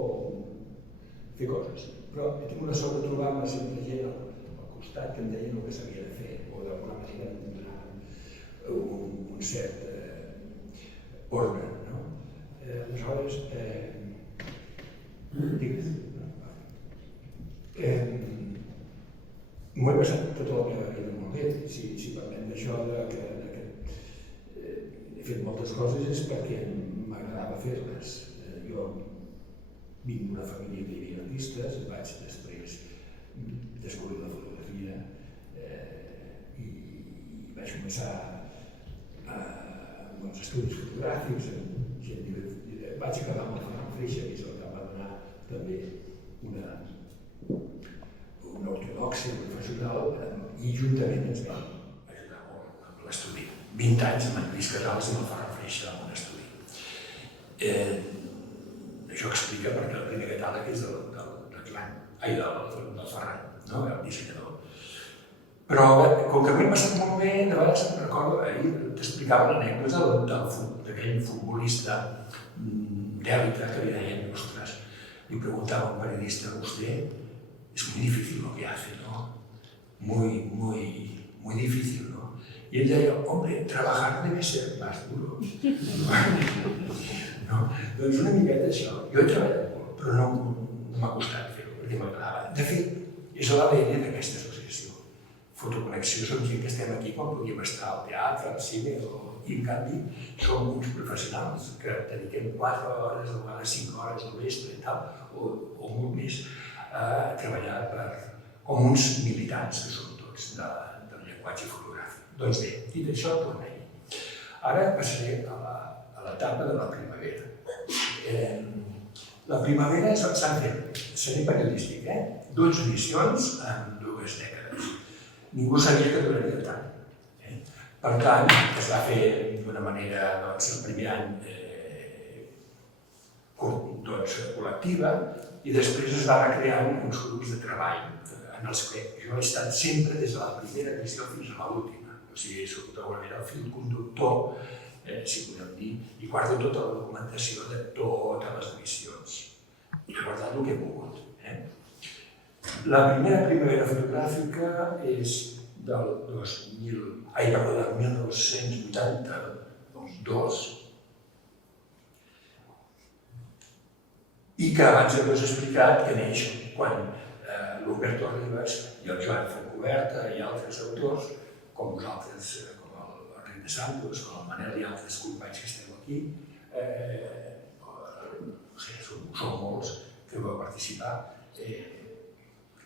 fer coses. Però he tingut la sort de trobar-me sempre gent al costat que em deien el que s'havia de fer, o d'alguna manera em donaven un cert ordre. Aleshores, digues. M'ho he passat tota la meva vida molt bé. Si parlem d'això que he fet moltes coses és perquè m'agradava fer-les. Jo vinc d'una família que hi havia artistes, vaig després descobrir la fotografia i vaig començar amb els estudis fotogràfics, vaig acabar amb el Ferran Freixa, que és el que em va donar també una ortodoxia professional i juntament ens vam ajudar molt amb l'estudi. 20 anys amb en Lluís Casals i amb el Ferran Freixa en un estudi. Això explica perquè el primer catàleg és del Ferran, el dissenyador. Però com que m'he passat molt bé, de vegades em recordo, ahir t'explicava l'anècdota d'aquell futbolista d'èlite que li deien, ostres, li preguntava a un periodista, vostè, es muy difícil lo que hace, ¿no? Muy difícil, ¿no? Y él deia, hombre, trabajar debe ser más duro. No? Doncs una miqueta això. Jo he treballat molt, però no m'ha costat fer-ho, perquè m'agradava. De fet, és l'ADN d'aquesta associació. Fotoconnexió som gent que estem aquí quan podíem estar al teatre, al cine, i en canvi som uns professionals que dediquem 4 hores, a vegades 5 hores al vespre i tal, o molt més, a treballar com uns militants que som tots del llenguatge fotogràfic. Doncs bé, dit això, tornem. Ara passaré a l'etapa de la primavera. La primavera s'han fet, seré periodístic, 12 edicions en 2 dècades. Ningú sabia que duraria tant. Per tant, es va fer d'una manera, el primer any col·lectiva i després es va recreant uns grups de treball en els que jo he estat sempre des de la primera edició fins a l'última. O sigui, soc d'alguna manera el fil conductor, si podem dir, i guardo tota la documentació de totes les edicions. I he guardat el que he pogut. La primera primavera fotogràfica és del 1982 i que abans hem explicat que neix quan l'Humberto Rivas i el Joan Fontcoberta i altres autors, com vosaltres, com el Enric de Santos, com el Manel i altres companys que esteu aquí, som molts que vau participar,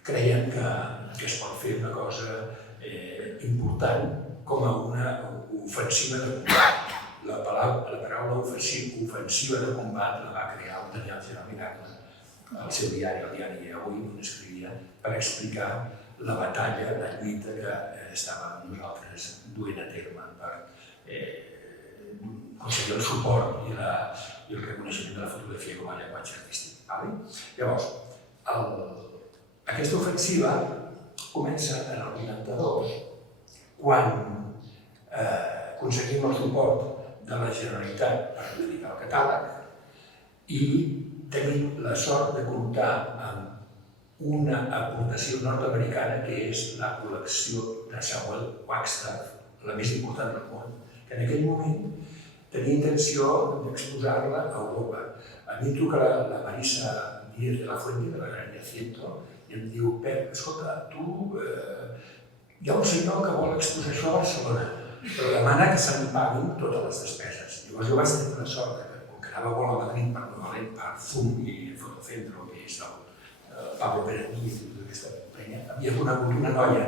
creien que es pot fer una cosa important com a una ofensiva de combat. La paraula ofensiva de combat la va crear el Daniel Jeroni Gagnon al seu diari, el diari Avui, on escrivia per explicar la batalla, la lluita que estàvem nosaltres duent a terme per aconseguir el suport i el reconeixement de la fotografia com a llenguatge artístic. Llavors, aquesta ofensiva comença en el 92, quan aconseguim el suport de la Generalitat per dedicar el catàleg, i tenim la sort de comptar amb una aportació nord-americana que és la col·lecció de Samuel Wagstaff, la més important del món, que en aquell moment tenia intenció d'exposar-la a Europa. A mi em truca la Marisa Díez de la Fuente, de la Gran Jacinto, i em diu: Pep, escolta, hi ha un senyor que vol exposar això a Barcelona, però demana que se li paguin totes les despeses. Llavors jo vaig tenir la sort que, com que anava molt a Madrid per Novalet, per FUM i Fotocentro, que és del Pablo Pérez i tota aquesta penya, havia conegut una noia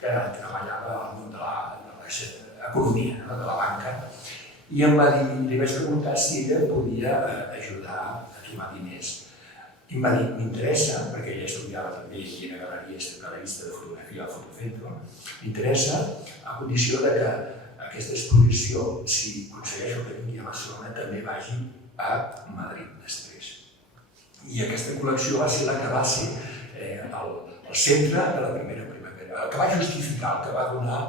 que treballava al món de l'economia, de la banca, i em va dir, li vaig preguntar si ella podia ajudar a trobar diners. I em va dir: m'interessa, perquè ella estudiava també i era galerista de fotografia al Fotocentro, m'interessa a condició que aquesta exposició, si aconsegueixo que vingui a Barcelona, també vagi a Madrid després. I aquesta col·lecció va ser la que va ser el centre de la primera primavera, el que va justificar, el que va donar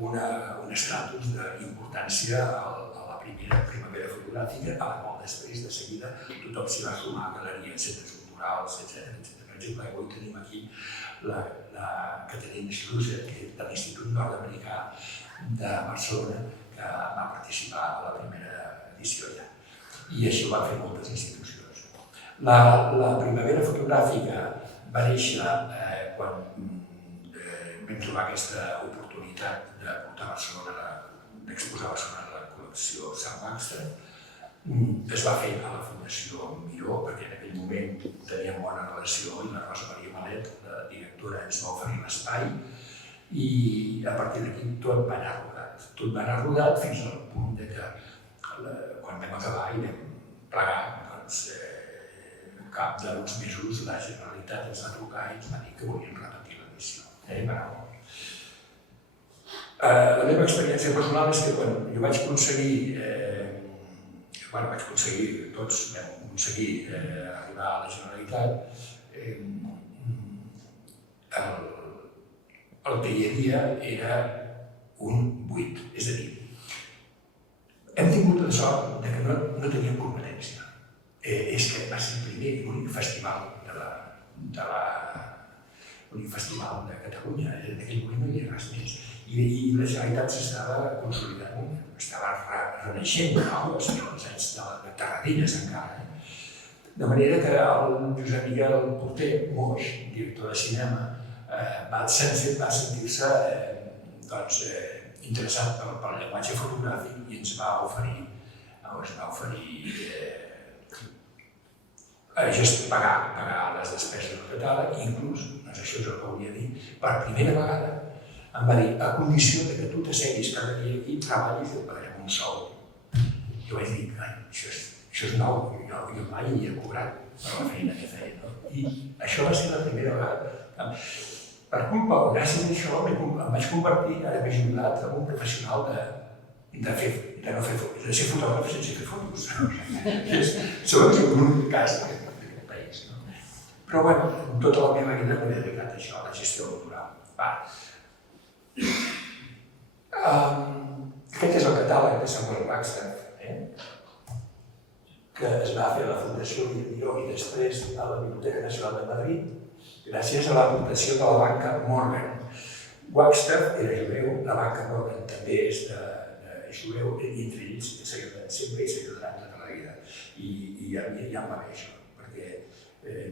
un estatus d'importància a la primera primavera fotogràfica, a la qual després, de seguida, tothom s'hi va sumar a galeries, centres culturals, etc. Per exemple, avui tenim aquí la Catherine Schluser, que és de l'Institut Nord-Americà de Barcelona, que va participar a la primera edició ja. I així ho van fer moltes institucions. La primavera fotogràfica va néixer quan vam trobar aquesta oportunitat de portar a Barcelona, d'exposar a Barcelona la col·lecció Sant Wagstaff. Es va fer a la Fundació Miró, perquè en aquell moment teníem bona relació i la Rosa Maria Malet, la directora, ens va oferir l'espai i a partir d'aquí tot va anar rodat. Tot va anar rodat fins al punt que quan vam acabar i vam plegar, al cap d'uns mesos la Generalitat ens va trucar i ens va dir que volien repetir l'edició. La meva experiència personal és que quan jo vaig aconseguir, tots vam aconseguir arribar a la Generalitat, el que hi havia era un buit. És a dir, hem tingut la sort que no teníem competència. És que va ser el primer i l'únic festival de Catalunya. En aquell moment no hi havia res més. I la Generalitat s'estava consolidant, estava renaixent, els anys de Tarradellas encara. De manera que el Josep Miquel Porter Moix, director de cinema, va sentir-se interessat pel llenguatge fotogràfic i ens va oferir pagar les despeses del catàleg i inclús, això és el que hauria de dir, per primera vegada em va dir: a condició que tu t'asseguis cada dia aquí, treballis i et pagarem un sou. Jo vaig dir: això és nou, jo mai havia cobrat per la feina que feia. I això va ser la primera vegada. Per culpa o gràcies a això em vaig convertir, ara m'he jubilat, en un professional de ser fotògraf sense fer fotos. Segons un cas d'aquest país. Però bé, tota la meva vida m'he dedicat a això, a la gestió cultural. Aquest és el catàleg de Samuel Wagstaff, que es va fer a la Fundació Miró i després a la Biblioteca Nacional de Madrid, gràcies a l'aportació de la banca Morgan. Wagstaff era jueu, la banca Morgan també és jueu, i entre ells sempre s'ajudaran tota la vida. I ja em va bé això, perquè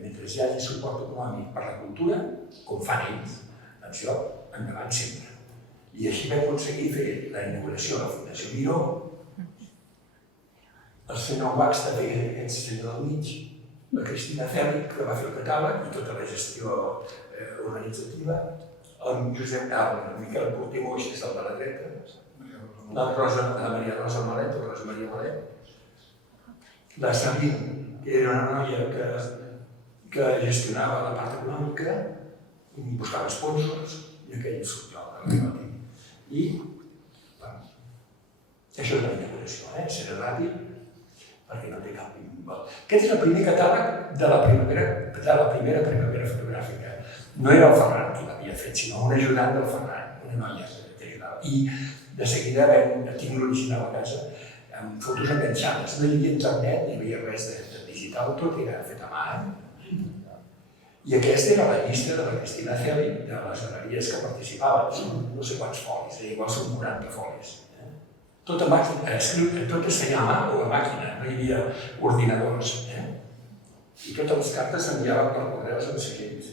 mentre hi hagi suport econòmic per la cultura, com fan ells, doncs jo endavant sempre. I així vam aconseguir fer la inauguració de la Fundació Miró. El senyor Wagstaff feia aquest senyor del mig, la Cristina Fèlic, que va fer el catàleg i tota la gestió organitzativa, el Miquel Porter Moix és el de la dreta, la Maria Rosa Malet, la Sabine, que era una noia que gestionava la part econòmica, buscava sponsors, i aquell sortia al Ribati. I això és la inauguració, serà ràpid, perquè no té cap import. Aquest és el primer catàleg de la primera primavera fotogràfica. No era el Ferran qui l'havia fet, sinó un ajudant del Ferran, una noia que ajudava. I de seguida tinc l'original a casa amb fotos enganxades. No hi havia internet, ni hi havia res de digital. digital, tot era fet a mà. I aquesta era la llista de la Cristina Celi, de les galeries que participaven. Són no sé quants folis, igual són 40 folis. Tot a màquina, tot es feia a mà o a màquina, no hi havia ordinadors. I totes les cartes s'enviaven per correus amb segells.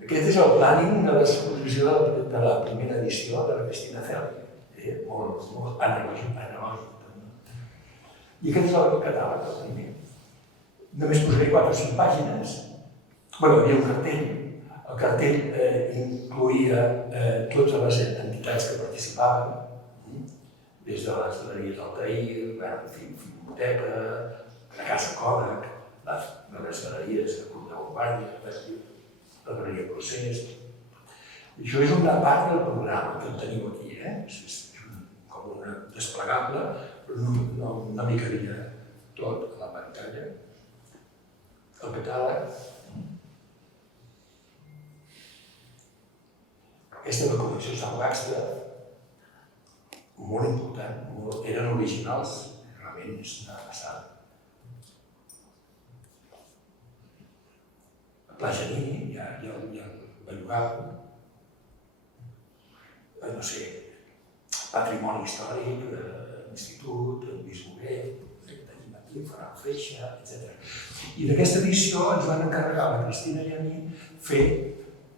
Aquest és el planning de l'exposició de la primera edició de la Cristina Celi. Molt analògic. I aquest és el catàleg del primer. Només posaré 4 o 5 pàgines. Hi havia un cartell. El cartell incloïa totes les entitats que participaven, des de les galeries d'Altair, la Filmoteca, la Casa Còdec, les galeries de Club de Guàrdia, la galeria Procés. Això és una part del programa que teniu aquí, és com un desplegable, però no m'hi cabia tot a la pantalla. El catàleg. Aquesta és la col·lecció Sant Baxter, molt important, eren originals, realment és una passada. Pla Genini, ja el bellugava, no sé, patrimoni històric, l'institut, el Bisboguer, tenim aquí, Ferran Freixa, etc. I d'aquesta edició ens van encarregar la Cristina i a mi fer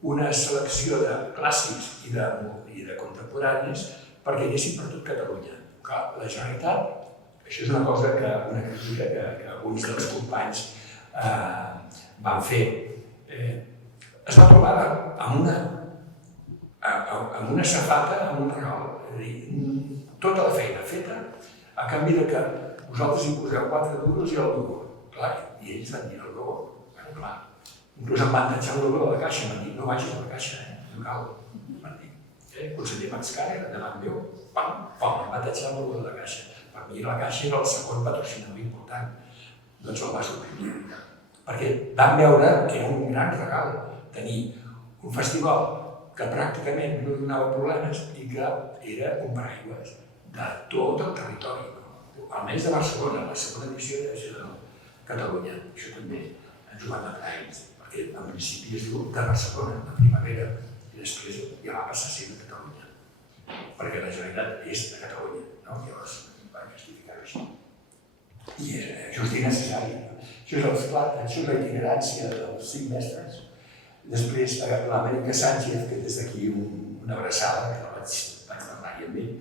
una selecció de clàssics i de contemporanis perquè anessin per tot Catalunya. La Generalitat, això és una cosa una crítica que alguns dels companys van fer, es va trobar amb una safata, amb un regal. És a dir, tota la feina feta a canvi de que vosaltres hi poseu 4 duros i el logo. I ells van dir el logo. Clar, inclús em van tatxar el logo de la caixa, em van dir no vagis a la caixa, no cal. Van dir, conseller Max Carrer, davant meu, pam, em va tatxar el logo de la caixa. Per mi la caixa era el segon patrocinador important, doncs el va suprimir. Perquè vam veure que era un gran regal tenir un festival que pràcticament no donava problemes i que era un paraigües de tot el territori, almenys de Barcelona, la segona edició de Catalunya. Això també ens ho van demanar ells, perquè en principi es diu de Barcelona, de primavera, i després ja va passar a ser de Catalunya, perquè la Generalitat és de Catalunya, llavors van justificar-ho així. I això és necessari. Això és l'esclat, això és la itinerància dels 5 mestres. Després, l'Amèrica Sánchez, que des d'aquí una abraçada, que la vaig parlar-hi amb ell,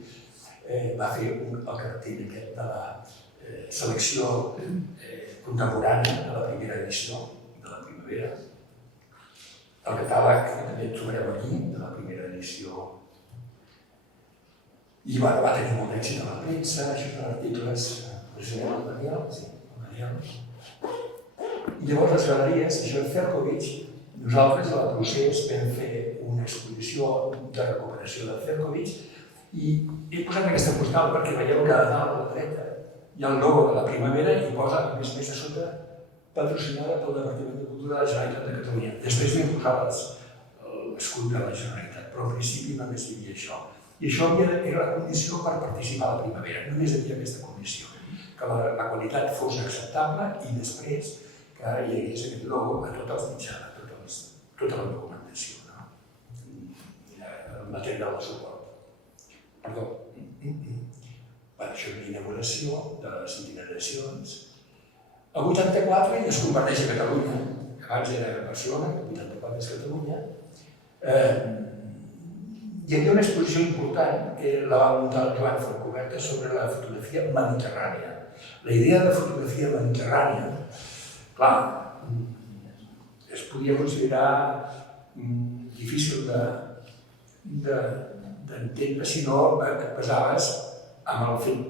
va fer el cartell aquest de la selecció contemporània de la primera edició de la primavera. El catàleg, que també el trobareu aquí, de la primera edició. I va tenir molt d'èxit a la premsa, això són articles, precisament el Daniel. I llavors les galeries, això és Ferkovic, nosaltres a la Procés vam fer una exposició de recuperació de Ferkovic i he posat aquesta postal perquè veieu que a dalt a la dreta hi ha el logo de la primavera i posa, a més a sota, patrocinada pel Departament de Cultura de la Generalitat de Catalunya. Després vam posar l'escut de la Generalitat, però al principi només hi havia això. I això era la condició per participar a la primavera, només hi havia aquesta condició, que la qualitat fos acceptable i després que hi hagués aquest logo a tots els mitjans, a tota la documentació, el material de suport. Perdó. Això és l'inauguració de les itineracions. El 84 ell es converteix a Catalunya, que abans era a Barcelona, el 84 és Catalunya. Hi havia una exposició important que la va muntar el Joan Fontcuberta sobre la fotografia mediterrània. La idea de fotografia mediterrània, clar, es podia considerar difícil d'entendre si no et basaves en el fet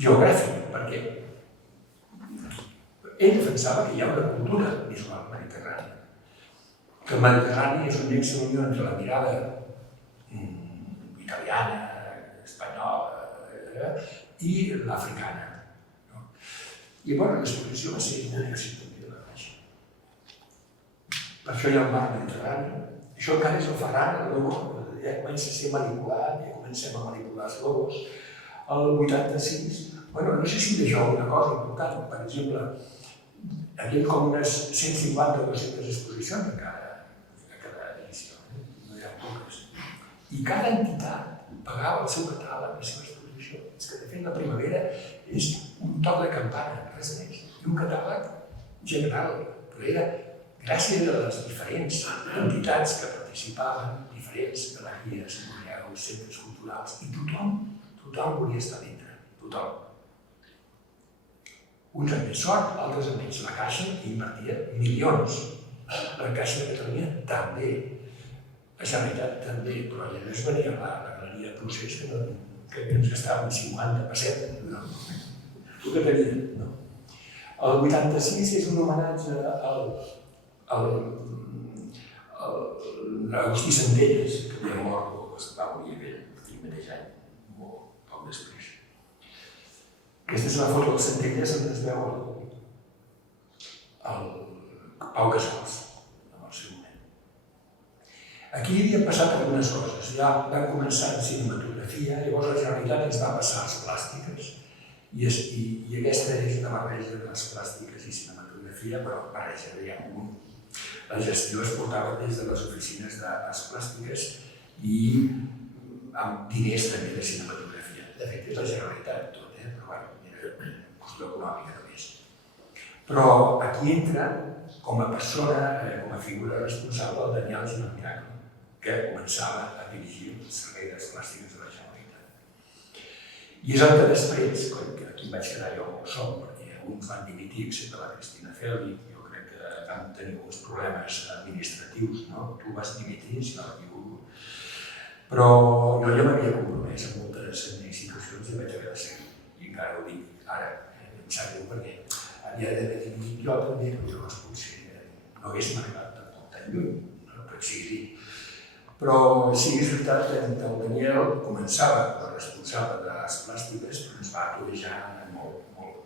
geogràfic, perquè ell pensava que hi ha una cultura visual mediterrània, que el Mediterrani és un nexe d'unió entre la mirada italiana, espanyola i l'africana. I llavors l'exposició va ser un èxit també de la Caixa. Per això hi ha el mar Mediterrani. Això encara és el Ferran, el logo, ja comença a ser manipulat, ja comencem a manipular els logos. El 86, no sé si em deixeu una cosa important, per exemple, Hi havia com unes 150 o 200 exposicions a cada edició, no hi ha poques. I cada entitat pagava el seu catàleg, la seva exposició. És que de fet la primavera és un toc de campana, res més. I un catàleg general, però era gràcies a les diferents entitats que participaven, diferents galeries, museus, centres culturals, i tothom volia estar dintre, tothom. Uns amb més sort, altres amb menys. La Caixa invertia milions. La Caixa de Catalunya també. La Generalitat també, però llavors venia la galeria Procés que ens gastava un 50%. No. Tu què tenies? No. El 86 és un homenatge a l'Agustí Centelles, que havia mort, o es va morir aquell mateix any, molt poc després. Aquesta és una foto del Centelles on es veu el Pau Casals, en el seu moment. Aquí havien passat algunes coses. Ja van començar en cinematografia, llavors la Generalitat ens va passar les plàstiques, i aquesta és una barreja de les plàstiques i cinematografia, però barreja, diguem, la gestió es portava des de les oficines de les plàstiques i amb diners també de cinematografia. De fet, és la Generalitat tot, però bueno, era qüestió econòmica només. Però aquí entra com a persona, com a figura responsable, el Daniel Giró Miracle, que començava a dirigir el servei de les plàstiques de la Generalitat. I és el que després, que aquí vaig quedar jo molt sol, perquè alguns van dimitir, excepte la Cristina Feldi, jo crec que vam tenir uns problemes administratius, no? Tu vas dimitir, si no m'equivoco. Però jo ja m'havia compromès amb moltes institucions i vaig haver de seguir. I encara ho dic ara, em sap greu perquè havia d'haver dimitit jo també, però llavors potser no haguéssim arribat tan lluny, no pot ser dit. Però sí, és veritat que el Daniel començava com a responsable de les plàstiques, però ens va aturejar molt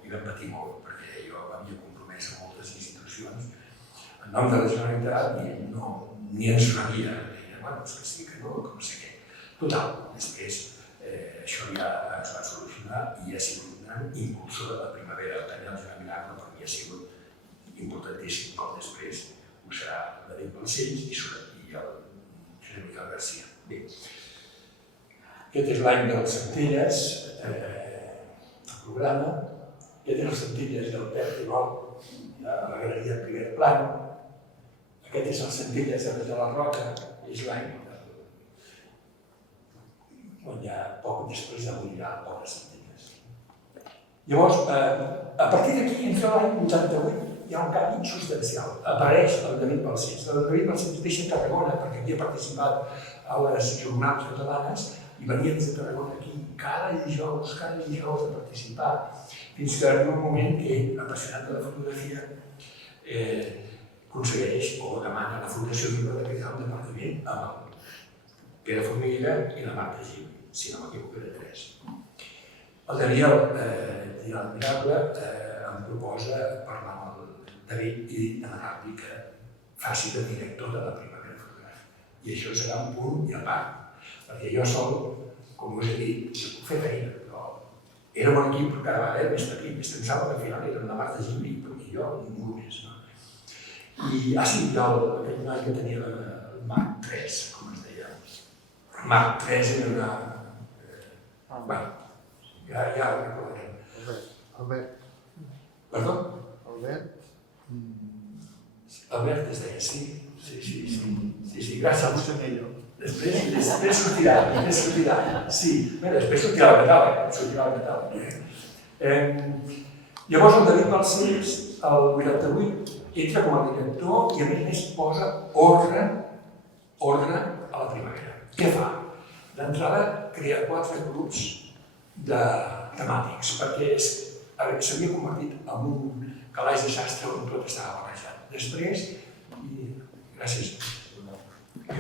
i vam patir molt, perquè jo m'havia compromès amb moltes institucions en nom de la Generalitat i ell ni ens rebia. Deia, bueno, és que sí, que no sé què. Total, després això ja es va solucionar i ha sigut un gran impulsor de la primavera. El Daniel Giró Miracle per mi ha sigut importantíssim, com després ho serà el David Balcells i el Josep Miquel Garcia. Bé, aquest és l'any dels Centelles, el programa. Aquest és el Centelles del Pep Tirol, a la galeria Primer Plano. Aquest és el Centelles de la Roca, és l'any on ja poc després de morir el pobre Centelles. Llavors, a partir d'aquí, entre l'any 88, hi ha un canvi substancial. Apareix el David Balcells. El David Balcells deixa Tarragona perquè havia participat a les jornades catalanes i venia des de Tarragona aquí cada dijous a participar, fins que en un moment que ell, apassionat de la fotografia, aconsegueix o demana a la Fundació Viva de crear un departament amb el Pere Formiguera i la Marta Gil, si no m'equivoco, de 3. El Daniel Miracle em proposa parlar amb el David i demanar-li que faci de director de la primavera fotogràfica. I això serà un punt i a part, perquè jo sol, com us he dit, puc fer feina, però era un equip, però cada vegada era més petit, més pensava que al final era la Marta Gil i jo ningú més. I sí, aquell noi que tenia el Marc 3, com es deia. El Marc 3 era una... Bé, ja ho recordarem. Albert. Perdó? Albert. Albert es deia, sí. Sí, gràcies. Montenegro. Després sortirà. Sí, bé, després sortirà el catàleg. Llavors el David Balcells, el 88, entra com a director i a més posa ordre a la primavera. Què fa? D'entrada crea 4 grups temàtics, perquè s'havia convertit en un calaix de sastre on tot estava barrejat. Després, gràcies, el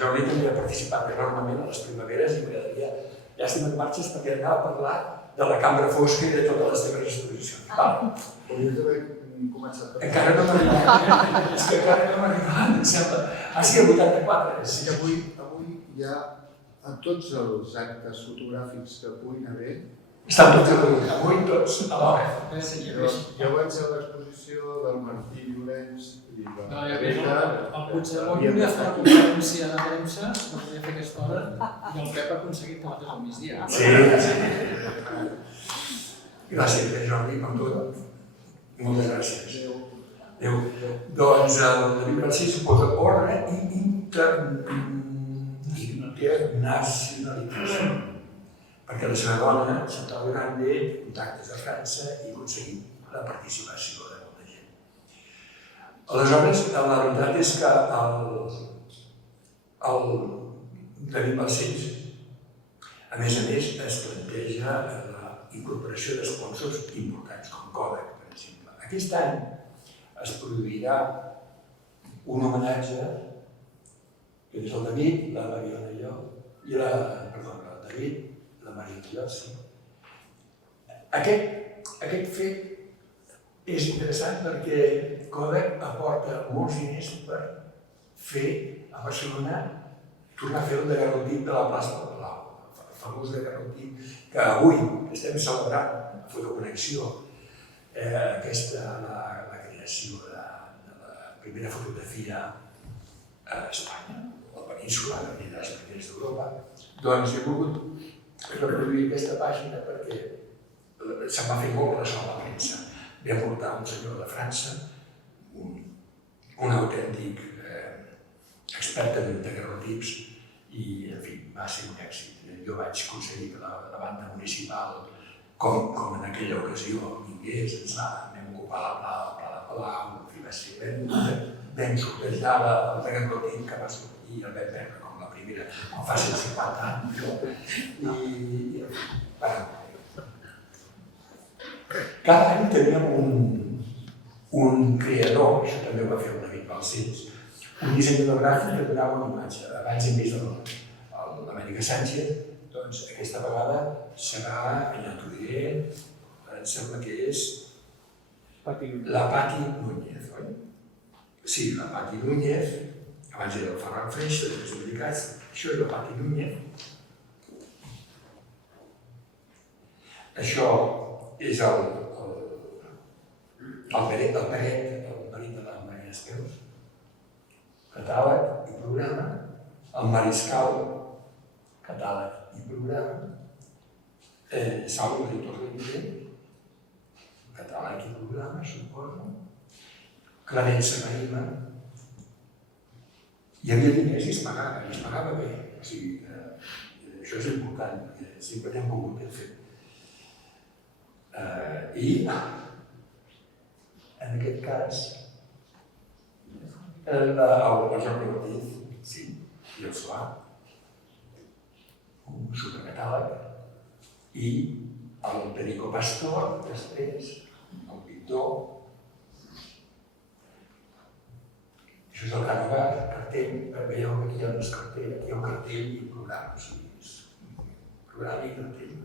Jordi també ha participat enormement a les primaveres i m'agradaria llàstima que marxes perquè anava a parlar de la cambra fosca i de totes les teves exposicions. Hauries d'haver començat. Encara no m'ha arribat. És que encara no m'ha arribat, em sembla. Sí, el 84. Sí, avui hi ha a tots els actes fotogràfics que puguin haver. Estan tots avui tots a l'hora. Jo vaig a l'exposició exposició del Martí Llorenç i de... No, ja ve, el Puigdemont volia fer una conferència de premsa, no podia fer aquesta hora, i el Pep ha aconseguit que matés al migdia. Sí. Gràcies, Jordi, per tot. Moltes gràcies. Adéu. Doncs el David García suposa ordre i internacionalització. Perquè la seva dona, Chantal Grande, té contactes a França i ha aconseguit la participació de molta gent. Aleshores, la veritat és que el David Balcells, a més, es planteja la incorporació d'esponsors importants, com Kodak, per exemple. Aquest any es produirà un homenatge que és el David, la Mariona i jo, el David, la Mariona i jo, sí. Aquest fet és interessant perquè Kodak aporta molts diners per fer a Barcelona tornar a fer el daguerrotip de la plaça del Palau, el famós daguerrotip que avui estem celebrant a Fotoconnexió, la creació de la primera fotografia a Espanya, a la península, de les primeres d'Europa. Doncs he volgut reproduir aquesta pàgina perquè se'm va fer molt ressò a la premsa. Vam portar un senyor de França, un autèntic expert en daguerrotips i, en fi, va ser un èxit. Jo vaig aconseguir que la banda municipal, com en aquella ocasió, vingués, ens vam ocupar la Pla de Palau, en fi, va ser, vam sortejar el daguerrotip que va sortir i el vam perdre com la primera, com fa 150 anys. I, bueno, cada any teníem un creador, això també ho va fer el David Balcells, un dissenyador gràfic que donava una imatge. Abans hem vist l'Amèrica Sánchez, doncs aquesta vegada serà, ja t'ho diré, em sembla que és la Pati Núñez, oi? Sí, la Pati Núñez, abans era el Ferran Freix, després dedicats, això és la Pati Núñez. Això és el Peret, el marit de la Maria Esqueus, catàleg i programa, el Mariscal, catàleg i programa, Salvo de Torrente, catàleg i programa, suposo, Clarence Maïma. Hi havia diners i es pagava bé. O sigui que això és important, perquè sempre n'hem volgut ben fet. I, en aquest cas, el Jordi Ortiz, sí, i el Solà, un supercatàleg, i el Perico Pastor, després, el pintor. Això és el Canogar, cartell, veieu que aquí hi ha un cartell, aquí hi ha un cartell i un programa, o sigui, és programa i cartell.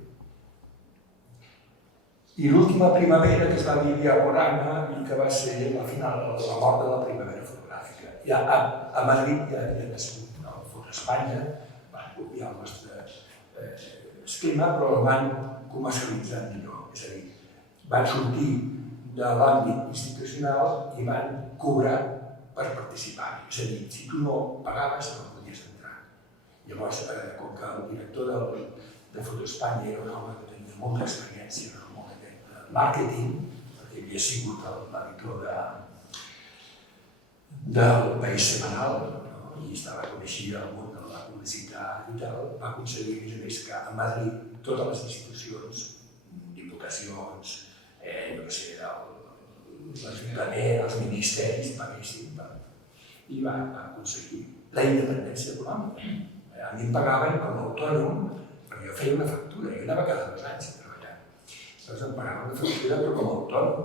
I l'última primavera que es va viure a Morana i que va ser la final, la mort de la primavera fotogràfica. Ja a Madrid ja havia nascut el Foto Espanya, van copiar el nostre esquema, però el van comercialitzar millor. És a dir, van sortir de l'àmbit institucional i van cobrar per participar. És a dir, si tu no pagaves no podies entrar. Llavors, com que el director de Foto Espanya era un home que tenia molta experiència en el món de màrqueting, perquè havia sigut l'editor del País Semanal, i coneixia el món de la publicitat i tal, va aconseguir, a més, que a Madrid totes les institucions, diputacions, jo què sé, l'Ajuntament, els ministeris, paguessin, i va aconseguir la independència econòmica. A mi em pagaven com a autònom, però jo feia una factura, jo anava cada 2 anys a treballar. Llavors em pagaven una factura, però com a autònom,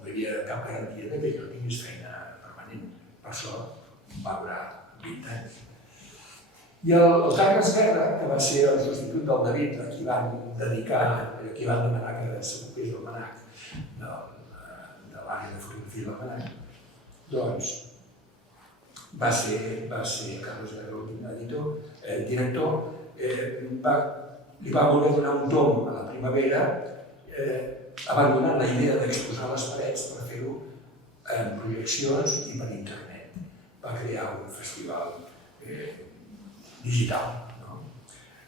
no hi havia cap garantia que jo tingués feina permanent. Per sort, va durar 20 anys. I el Carles Guerra, que va ser el substitut del David, a qui van demanar que s'ocupés el MANAC de l'àrea de fotografia del MANAC, doncs va ser Carles Guerra el director, li va voler donar un tomb a la primavera, abandonant la idea d'exposar les parets per fer-ho en projeccions i per internet. Va crear un festival digital.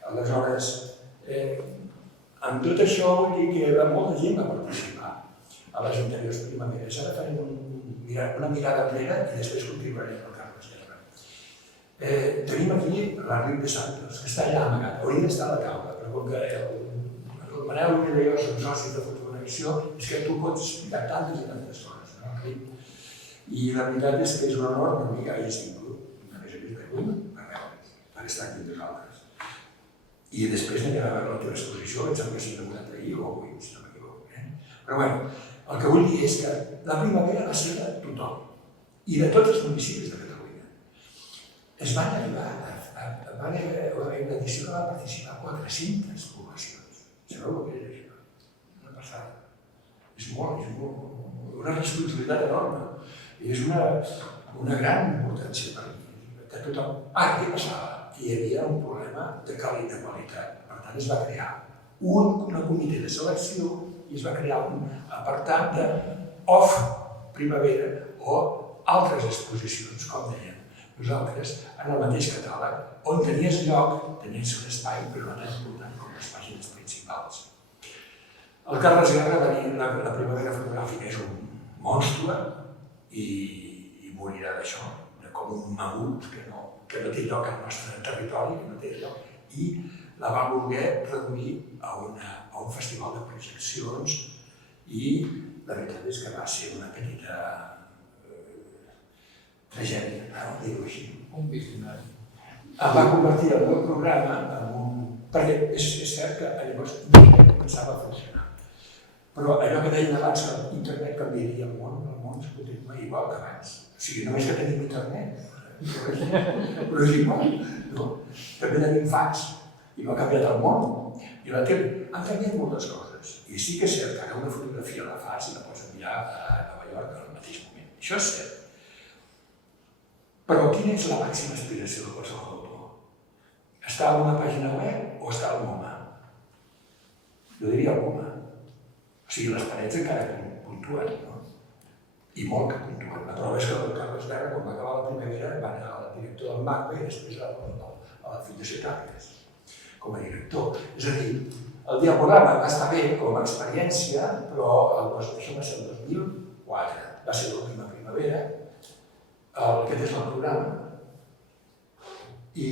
Aleshores, amb tot això vull dir que molta gent va participar a les anteriors primaveres. Ara farem una mirada enrere i després continuarem el Carles Guerra. Tenim aquí l'Enric de Santos, que està allà amagat. Hauria d'estar a la taula, però com que el Manel i jo som socis de Fotoconnexió, és que tu pots explicar tantes i tantes coses, no, Enric? I la veritat és que és un honor per mi que hagis vingut, a més d'avui, per estar aquí amb nosaltres. I després anirem a veure la teva exposició, em sembla que s'ha demorat ahir o avui, si no m'equivoco. Però bé, el que vull dir és que la primavera va ser de tothom, i de tots els municipis de Catalunya. Es van arribar va haver una edició que va participar 400 poblacions. Sabeu el que és això? Una passada. És una responsabilitat enorme. I és una gran importància per mi, de tothom. Què passava? Que hi havia un problema de qualitat. Per tant, es va crear un comitè de selecció i es va crear un apartat de off primavera o altres exposicions, com dèiem. Nosaltres, en el mateix catàleg, on tenies lloc, tenies un espai, però no tan important com les pàgines principals. El Carles Guerra va dir que la primavera fotogràfica és un monstre i morirà d'això, com un mamut que no té lloc al nostre territori, que no té lloc, i la va voler reduir a un festival de projeccions i la veritat és que va ser una petita tragèdia, dir-ho així. Un visionari. Va convertir el meu programa en un... Perquè és cert que llavors no pensava funcionar. Però allò que deien abans que internet canviaria el món es continua igual que abans. O sigui, només que tenim internet, però és igual, no? També tenim fax i no ha canviat el món. I la tele han canviat moltes coses. I sí que és cert que ara una fotografia la fas i la pots enviar a Nova York al mateix moment. Això és cert. Però quina és la màxima aspiració de qualsevol autor? Està a una pàgina web o està al MoMA? Jo diria al MoMA. O sigui, les parets encara puntuen, no? I molt que puntuen. La prova és que el Carles Guerra, quan va acabar la primavera, va anar al director del MACBA i després a la Fundació Tàpies com a director. És a dir, el diaporama va estar bé com a experiència, però això va ser el 2004. Va ser l'última primavera. Aquest és el programa i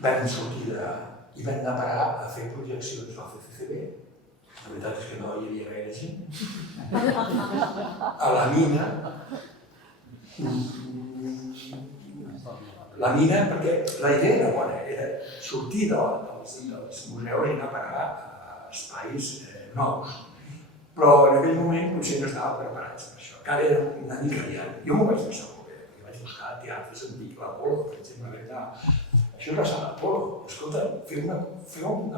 vam sortir i vam anar a parar a fer projeccions al CCCB. La veritat és que no hi havia gaire gent. A la mina. La mina, perquè la idea era bona, era sortir dels museus i anar a parar a espais nous. Però en aquell moment potser no estàvem preparats per això, que ara era una mica liant. Jo m'ho vaig passar molt bé, perquè vaig buscar teatres antics, l'Apolo, per exemple, vam anar. Això era a l'Apolo. Escolta, fer una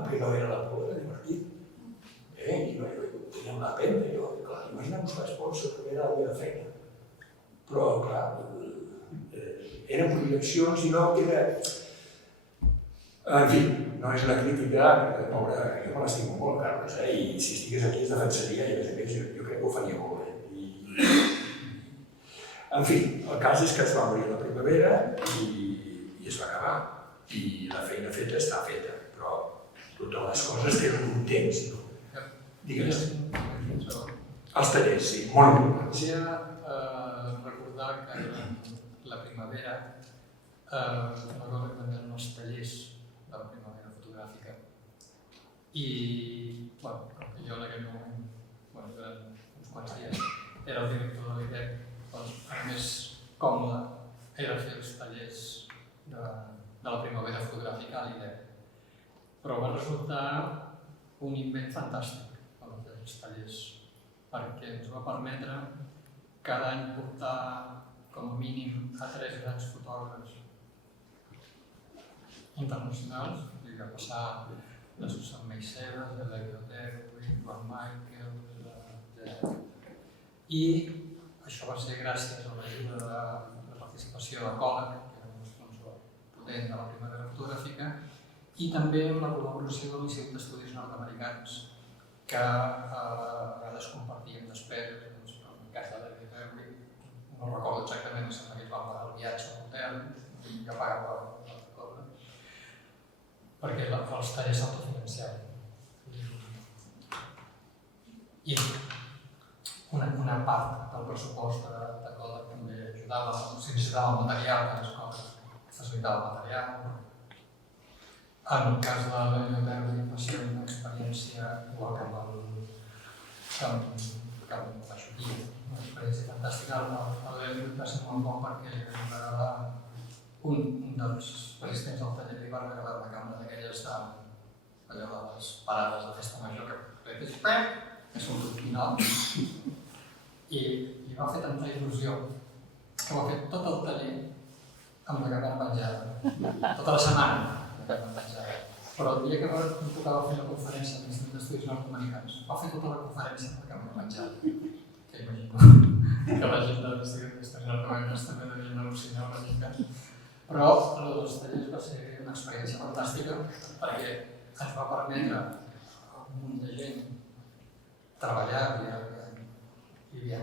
primavera a l'Apolo era divertit. I teníem la pena, jo vaig anar a buscar sponsors perquè era la meva feina. Però, clar, eren projeccions i no era... En fi, no és una crítica, perquè pobre, jo me l'estimo molt, Carles, i si estigués aquí es defensaria i a més jo crec que ho faria molt bé. En fi, el cas és que es va morir la primavera i es va acabar. I la feina feta està feta, però totes les coses tenen un temps, no? Digues. Els tallers, sí, molt importants. Volia recordar que la primavera va veure també els tallers de la primavera fotogràfica. I, com que jo en aquell moment, durant uns quants dies, era el director de l'IDEC, el més còmode era fer els tallers de la primavera fotogràfica a l'IDEC. Però va resultar un invent fantàstic, els tallers, perquè ens va permetre cada any portar com a mínim a 3 grans fotògrafs internacionals, va passar la Susan Meiseves, l'Elvira Otero, Joan Michael, etc. I això va ser gràcies a l'ajuda de la participació de Kodak, que era un sponsor potent de la primavera fotogràfica, i també amb la col·laboració de l'Institut d'Estudis Nord-Americans, que a vegades compartíem despeses, en el cas de l'Elvira Otero, no recordo exactament, em sembla que ells van pagar el viatge a l'hotel, i jo pagava la cosa, perquè els tallers s'autofinanciaven. I una part del pressupost de Kodak també ajudava, si necessitava el material, que les coses facilitava el material. En el cas de la Llauderdi va ser una experiència igual que amb la Xuquilla, una experiència fantàstica. El va ser molt bon perquè li va agradar un dels assistents del taller li va agradar una càmera d'aquelles allò de les parades de festa major que surt un final i va fer tanta il·lusió que va fer tot el taller amb la càmera penjada, tota la setmana amb la càmera penjada. Però el dia que em tocava fer la conferència a l'Institut d'Estudis Nord-Americans va fer tota la conferència amb la càmera penjada. Que imagino que la gent de l'Institut d'Estudis Nord-Americans també devien al·lucinar una mica. Però el dels tallers va ser una experiència fantàstica perquè ens va permetre a un munt de gent treballar. Hi havia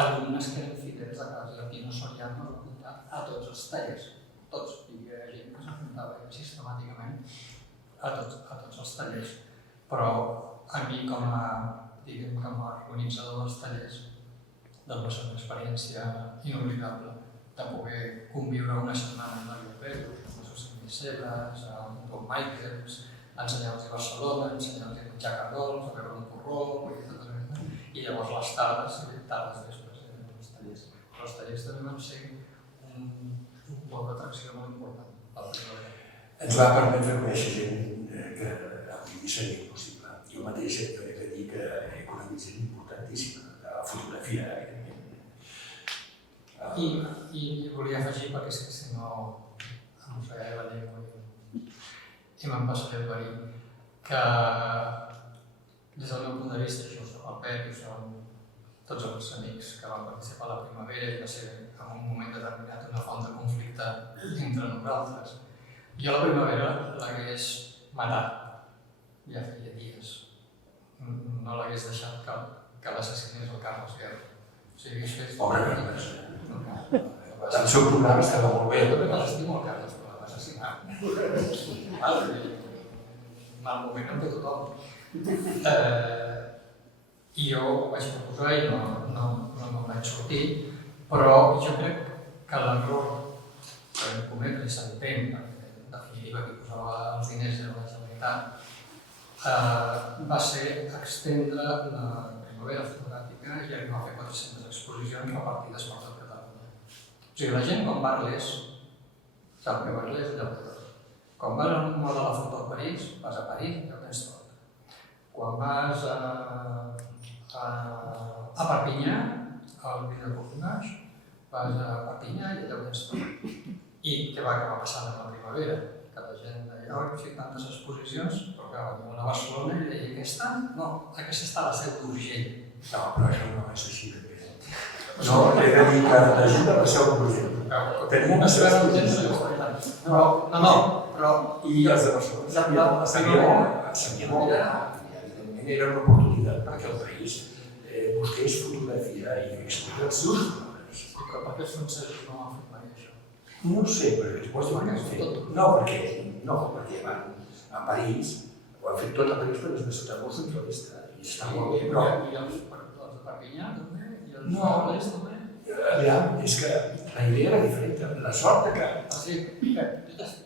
alumnes que eren fidels a casa, i aquí no Soriano va apuntar a tots els tallers, tots. Hi havia gent que s'apuntava sistemàticament a tots els tallers. Però a mi, com a organitzador dels tallers, doncs va ser una experiència inoblidable de poder conviure una setmana amb el Pedro, amb les Susanne Cebes, amb Tom Michaels, ensenyar-los a Barcelona, ensenyar-los a menjar cargols, a beure un porró, i llavors les tardes vespres eren els tallers. Però els tallers també van ser un bloc d'atracció molt important per la primavera. Ens va permetre conèixer gent que avui seria impossible. Jo mateix he de dir que he conegut gent importantíssima de la fotografia, evidentment. I volia afegir, perquè és que si no em mossegaré la llengua i me'n passaré per dir que des del meu punt de vista, això ho sap el Pep, ho són tots els amics que van participar a la primavera i va ser en un moment determinat una font de conflicte entre nosaltres. Jo la primavera l'hagués matat, ja feia dies. No l'hagués deixat que l'assassinés el Carles Guerra. O sigui, hagués fet... Pobre Carles. El seu programa estava molt bé. Jo crec que l'estimo el Carles, però va assassinar. Mal moment en té tothom. I jo ho vaig proposar i no me'n vaig sortir, però jo crec que l'error que vam cometre i s'entén, perquè en definitiva qui posava els diners era la Generalitat, va ser extendre la primavera fotogràfica i arribar a fer 400 exposicions repartides per tot Catalunya. O sigui, la gent quan va a Arles sap que va a Arles és allò que tot. Quan vas al Museu de la Foto a París, vas a París i ja ho tens tot. Quan vas a Perpinyà, al Vila de Portunaix, vas a Perpinyà i allà ho tens tot. I què va acabar passant amb la primavera? Que la gent deia, oi, he fet tantes exposicions, però que veníem a Barcelona i deia, aquesta? No, aquesta està a la Seu d'Urgell. No, però això no és així de bé. No, he de dir que la gent de la Seu d'Urgell tenia una seva experiència. Però... I els de Barcelona sabien molt. Evidentment era una oportunitat perquè el país busqués fotografia i explicar els seus fenòmens. Però per què els francesos no han fet mai això? No sé, perquè després ho han fet. No, perquè van a París, ho han fet tot a París, però és una ciutat molt centralista i està molt bé, però... I els de Perpinyà també? I els de París també? Aviam, és que la idea era diferent. La sort de que... Sí, ja ho sé.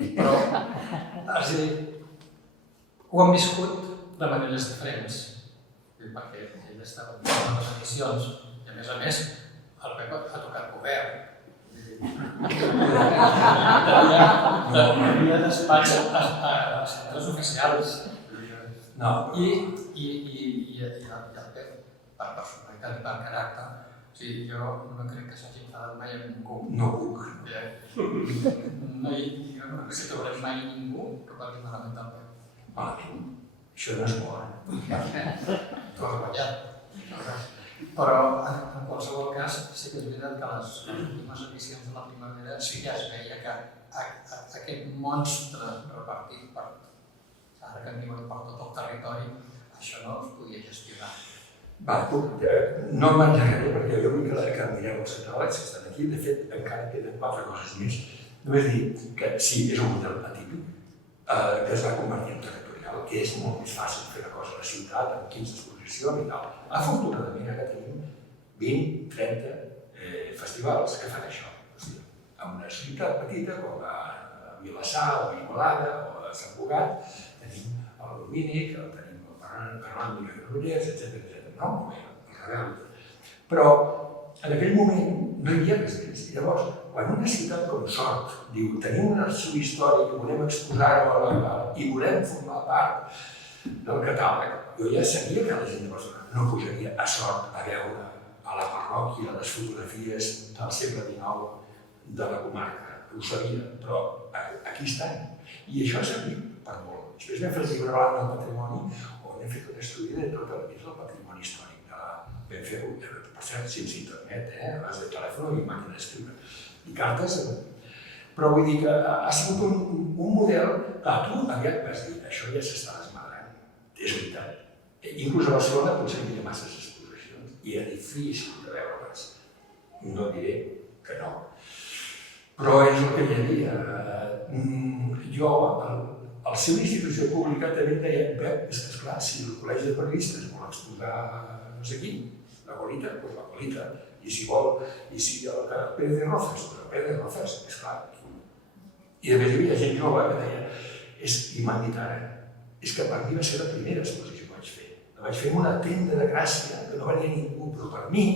Però, és a dir, ho han viscut de maneres diferents. Perquè ell estava en les emissions i, a més, el Pep ha tocat govern. Tenia despatx a centres oficials. I el Pep, per personalitat i per caràcter, jo no crec que s'hagi enfadat mai amb ningú. No puc. Jo no crec que trobarem mai ningú que parli malament del Pep. Malament. Això no és bo, Tu has guanyat. Però, en qualsevol cas, sí que és veritat que les últimes edicions de la primavera sí que es veia que aquest monstre repartit per, ara que en diuen per tot el territori, això no es podia gestionar. No m'engegaré perquè jo vull que mireu els catàlegs que estan aquí. De fet, encara queden 4 coses més. Només dir que sí, és un model atípic que es va convertir en territorial, que és molt més fàcil fer la cosa a la ciutat, amb 15 exposicions i tal. Afortunadament ara tenim 20-30 festivals que fan això. En una ciutat petita com a Vilassar o Igualada o a Sant Cugat tenim el Domínic, tenim el Fernando de Granollers, etc. No, el Rebel. Però en aquell moment no hi havia res més. I llavors, quan una ciutat com Sort diu tenim un arxiu històric i volem exposar-ho i volem formar part del catàleg, jo ja sabia que la gent de Barcelona no pujaria a Sort a veure a la parròquia les fotografies del segle XIX de la comarca. Ho sabia, però aquí estan. I això ha servit per molt. Després vam fer el llibre blanc del patrimoni, on hem fet un estudi de tot el que és el patrimoni històric. Vam fer, per cert, sense internet, abans de telèfon i màquina d'escriure, i cartes. Però vull dir que ha sigut un model que tu aviat vas dir, això ja s'està desmadrant. És veritat. Inclús a Barcelona potser hi havia masses exposicions i era difícil de veure-les. No diré que no. Però és el que hi havia. Jo, al seu institució pública també em deia, és que esclar, si el Col·legi de Periodistes vol exposar no sé qui, la Golita, doncs la Golita, i si vol, i si el Pérez de Rozas, doncs el Pérez de Rozas, esclar. I a més hi havia gent jove que deia, i m'han dit ara, és que per mi va ser la primera exposició que vaig fer. La vaig fer en una tenda de Gràcia, que no venia ningú, però per mi,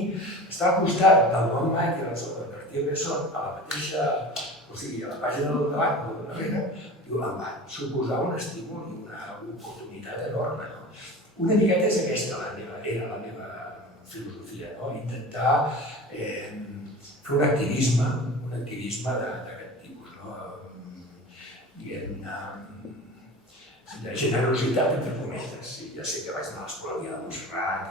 estar al costat del Bon Michael, del Cartier-Bresson, a la mateixa, o sigui, a la pàgina del davant o del darrere, em va suposar un estímul i una oportunitat enorme. Una miqueta és aquesta era la meva filosofia, intentar fer un activisme d'aquest tipus, diguem-ne, de generositat entre cometes. Ja sé que vaig anar a l'escola de Montserrat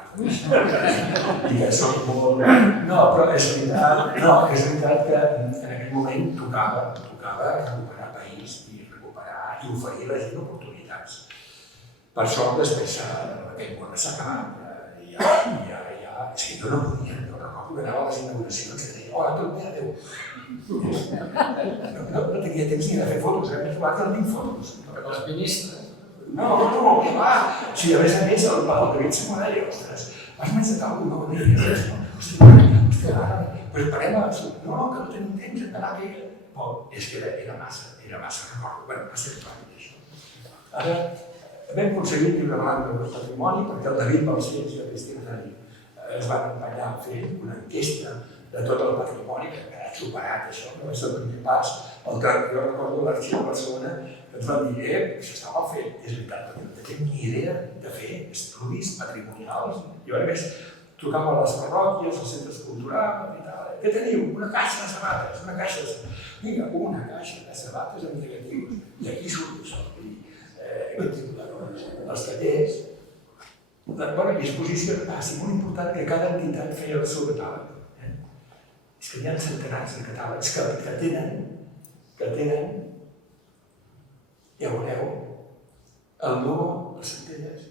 i que soc molt... No, però és veritat que en aquell moment tocava recuperar país i oferir a la gent oportunitats. Per sort, després aquell món s'ha acabat i ja... És que jo no podia, no recordo que anava a les inauguracions i deia hola, tot bé, adéu. No tenia temps ni de fer fotos, m'he trobat que no tinc fotos. Els ministres. No, què va? Sí, a més, el David se m'ho deia, ostres, has menjat alguna cosa? No, deies, hòstia, però parem a... No, que no tenim temps d'anar a fer... És que era massa, recordo. Bé, va ser ràpid, això. Ara, vam aconseguir el llibre blanc del patrimoni perquè el David Balcells i la Cristina Dani es van empenyar a fer una enquesta de tot el patrimoni, que ha superat això, no va ser el primer pas. Jo recordo l'Arxiu de Barcelona que ens van dir, això està mal fet. És veritat, perquè no tenim ni idea de fer estudis patrimonials. I a més, tocava a les parròquies, als centres culturals i tal. Què teniu? Una caixa de sabates, una caixa de... Vinga, una caixa de sabates amb negatius. I aquí surt això. Els tallers. Bona disposició de passi, molt important que cada entitat feia el seu catàleg. És que hi ha centenars de catàlegs que tenen, ja ho veureu, el logo, les centelles,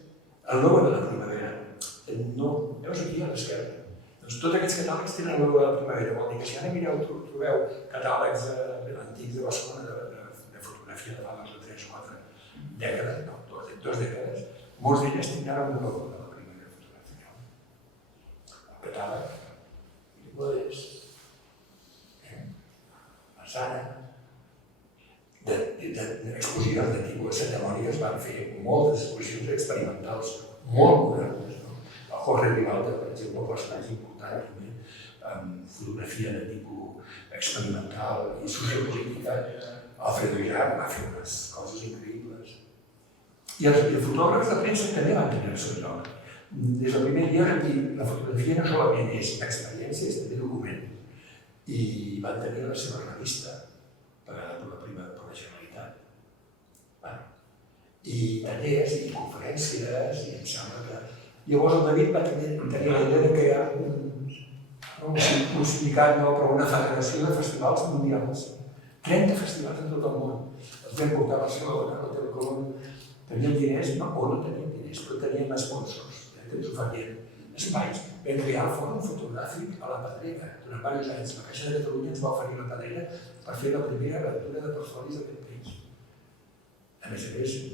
el logo de la primavera. Veus aquí a l'esquerra? Doncs tots aquests catàlegs tenen el logo de la primavera. Vol dir que si ara mireu, trobeu catàlegs antics de Barcelona de fotografia de fa 3 o 4 dècades, no, 2 dècades, molts d'elles tindran el logo de la primavera fotogràfica. El catàleg, la Sara, d'exposicions de tipus cetemòniques van fer moltes exposicions experimentals molt modernes. El Jorge Ribalta, per exemple, un personatge important també, amb fotografia de tipus experimental i sociopolítica. Alfredo Irán va fer unes coses increïbles. I els fotògrafs de premsa també van tenir el seu lloc. Des del primer dia vam dir la fotografia no solament és experiència, és també document. I van tenir la seva revista, pagada per la Generalitat. I tallers i conferències, i em sembla que... Llavors el David va tenir la idea de crear un sindicat, però una federació de festivals mundials. 30 festivals en tot el món. Els vam portar a Barcelona, a l'Hotel Colón. Teníem diners, o no teníem diners, però teníem sponsors, que ens oferien espais. Vam crear el Fòrum Fotogràfic a la Pedrera. Durant diversos anys, la Caixa de Catalunya ens va oferir la Pedrera per fer la primera lectura de portfolis d'aquest país. A més,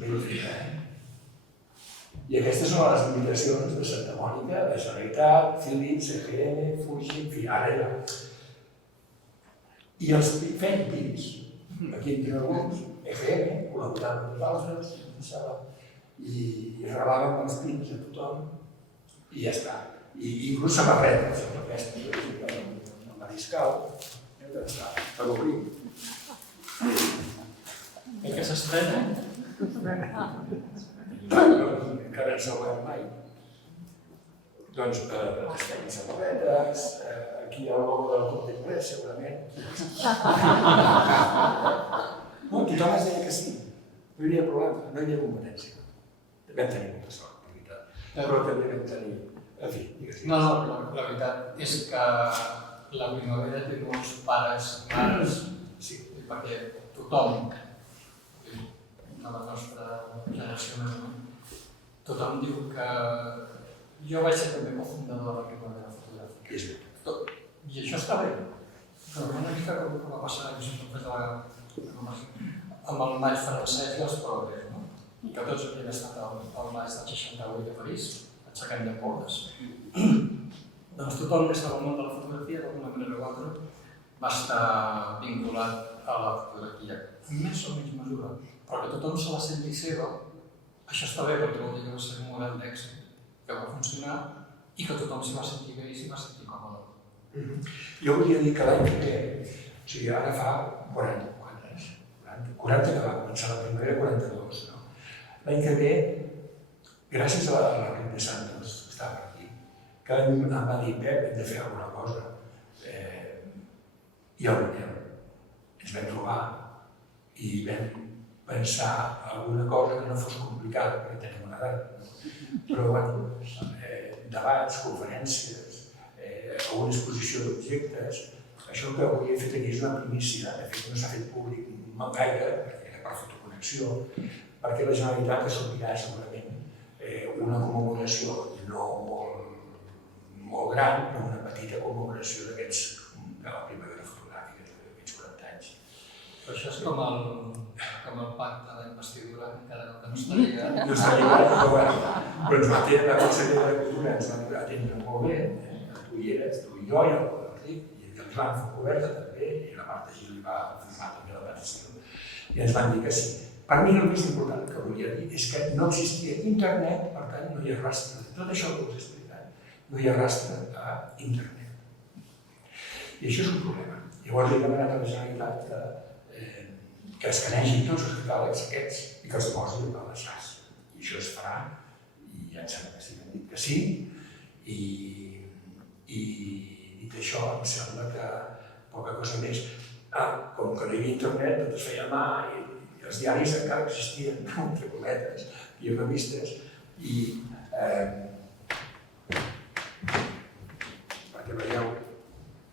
ben feta, I aquestes són les limitacions de Santa Mònica, de Generalitat, Philips, EGM, Fuji, en fi, ara ja. I els fem pins. Aquí en tenen alguns, EGM, col·laborant amb nosaltres, i rebàvem els pins a tothom i ja està. I inclús samarretes, amb aquesta, el mariscal, per obrir. I que s'estrena? Encara no s'ha obert mai. Doncs estem samarretes, aquí hi ha el logo del Club d'Inglés, segurament. No, tothom es deia que sí. No hi havia problema, no hi havia competència. Vam tenir molta sort, la veritat. Però també vam tenir... En fi, digues. No, la veritat és que la primavera té molts pares i mares, Sí. perquè tothom, de la nostra generació més, tothom diu que jo vaig ser també cofundador de la primavera fotogràfica. És bé. I això està bé, però una mica com va passar amb el maig francès i els progrés, no? Que tots havien estat al maig del 68 a París, aixecant llambordes. Doncs tothom que estava al món de la fotografia, d'alguna manera o altra, va estar vinculat a la fotografia, en més o menys mesura, però que tothom se la senti seva, això està bé perquè vol dir que va ser un model d'èxit, que va funcionar i que tothom s'hi va sentir bé i s'hi va sentir còmode. Jo volia dir que l'any que ve, o sigui, ara fa 40 que va començar la primavera, 42, no? L'any que ve, gràcies a la Rit de Santos, que està per aquí, que em va dir, Pep, hem de fer alguna cosa. I el veiem. Ens vam trobar i vam pensar alguna cosa que no fos complicada, perquè tenim una edat. Però, bueno, debats, conferències, una exposició d'objectes, això que avui he fet aquí és una primícia, de fet no s'ha fet públic gaire, perquè era per fotoconnexió, perquè la Generalitat assumirà segurament una commemoració no molt gran, però una petita commemoració de la primavera fotogràfica d'aquests 40 anys. Però això és com el pacte d'investidura, encara que no està lligat. No està lligat, però bueno, ens va atendre la consellera de Cultura, ens va atendre molt bé, tu hi eres, tu i jo, i el Ric, i el Joan Focoberta també, i la Marta Gil va firmar també la petició, i ens van dir que sí. Per mi el més important que volia dir és que no existia internet, per tant no hi ha rastre. Tot això que us he explicat, no hi ha rastre a internet. I això és un problema. Llavors he demanat a la Generalitat que escanegin tots els catàlegs aquests i que els posin a la xarxa. I això es farà, i ja em sembla que sí, m'han dit que sí, i dit això em sembla que poca cosa més. Com que no hi havia internet, tot es feia a mà i els diaris encara existien, entre cometes, i revistes, i perquè veieu,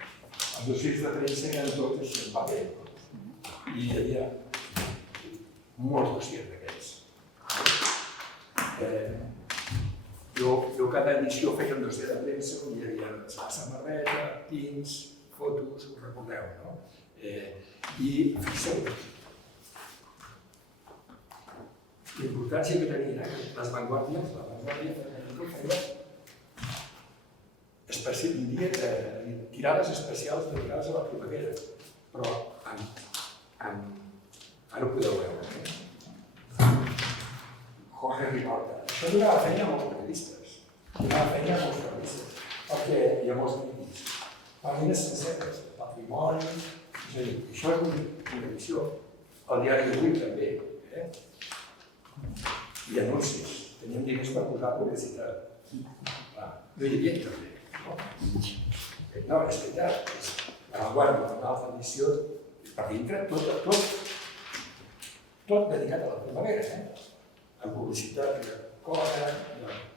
els dossiers de premsa eren tots així en paper, i hi havia molts dossiers d'aquests. Jo cada edició feia un dossier de premsa on hi havia la samarreta, pins, fotos, us recordeu, no? I fixeu-vos, l'importància que tenien les vanguardies, la vanguardia feia tirades especials dedicades a la primavera, però ara ho podeu veure. Jorge Ribalta. Això donava feina a molts periodistes, perquè hi ha molts crítics. Pàgines senceres, patrimoni, és a dir, això és una edició. El diari d'avui també, i anuncis. Teníem diners per posar publicitat. No hi havia internet. No, és veritat. La Vanguardia, una altra edició, per dintre, tot dedicat a la primavera. Amb publicitat de Coda,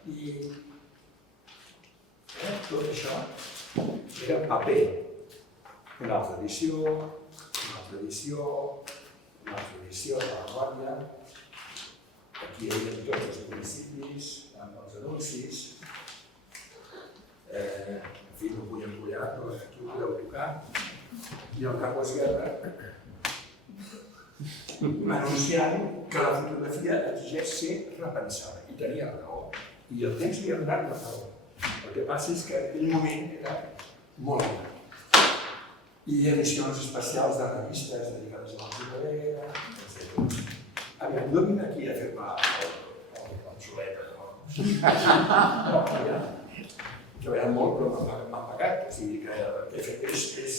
i tot això era paper. Una altra edició, de la Vanguardia. Aquí hi havia tots els municipis, amb els anuncis. En fi, no ho vull empollar, però aquí ho podeu tocar. I el Carles Guerra anunciant que la fotografia exigeix ser repensada. I tenia raó. I el temps li ha donat la raó. El que passa és que en aquell moment era molt alt. I edicions especials de revistes dedicades a la primavera, etc. Aviam, jo vinc aquí a fer-me el xuleta, no? No, ja. He treballat molt, però m'ha pagat. O sigui que el que he fet és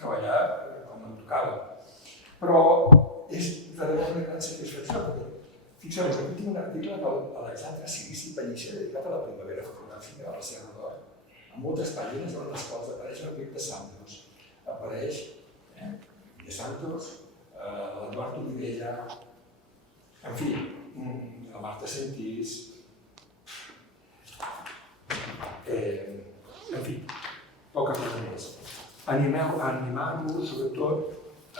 treballar com em tocava. Però és realment una gran satisfacció, perquè fixeu-vos, aquí tinc un article de l'Alexandre Cirici Pellicer dedicat a la primavera fotogràfica de la Serra d'Or, amb moltes pàgines en les quals apareix l'Enric de Santos, apareix de Santos, l'Eduard Olivella, en fi, la Marta Sentís, en fi, poca cosa més. Animar-vos, sobretot,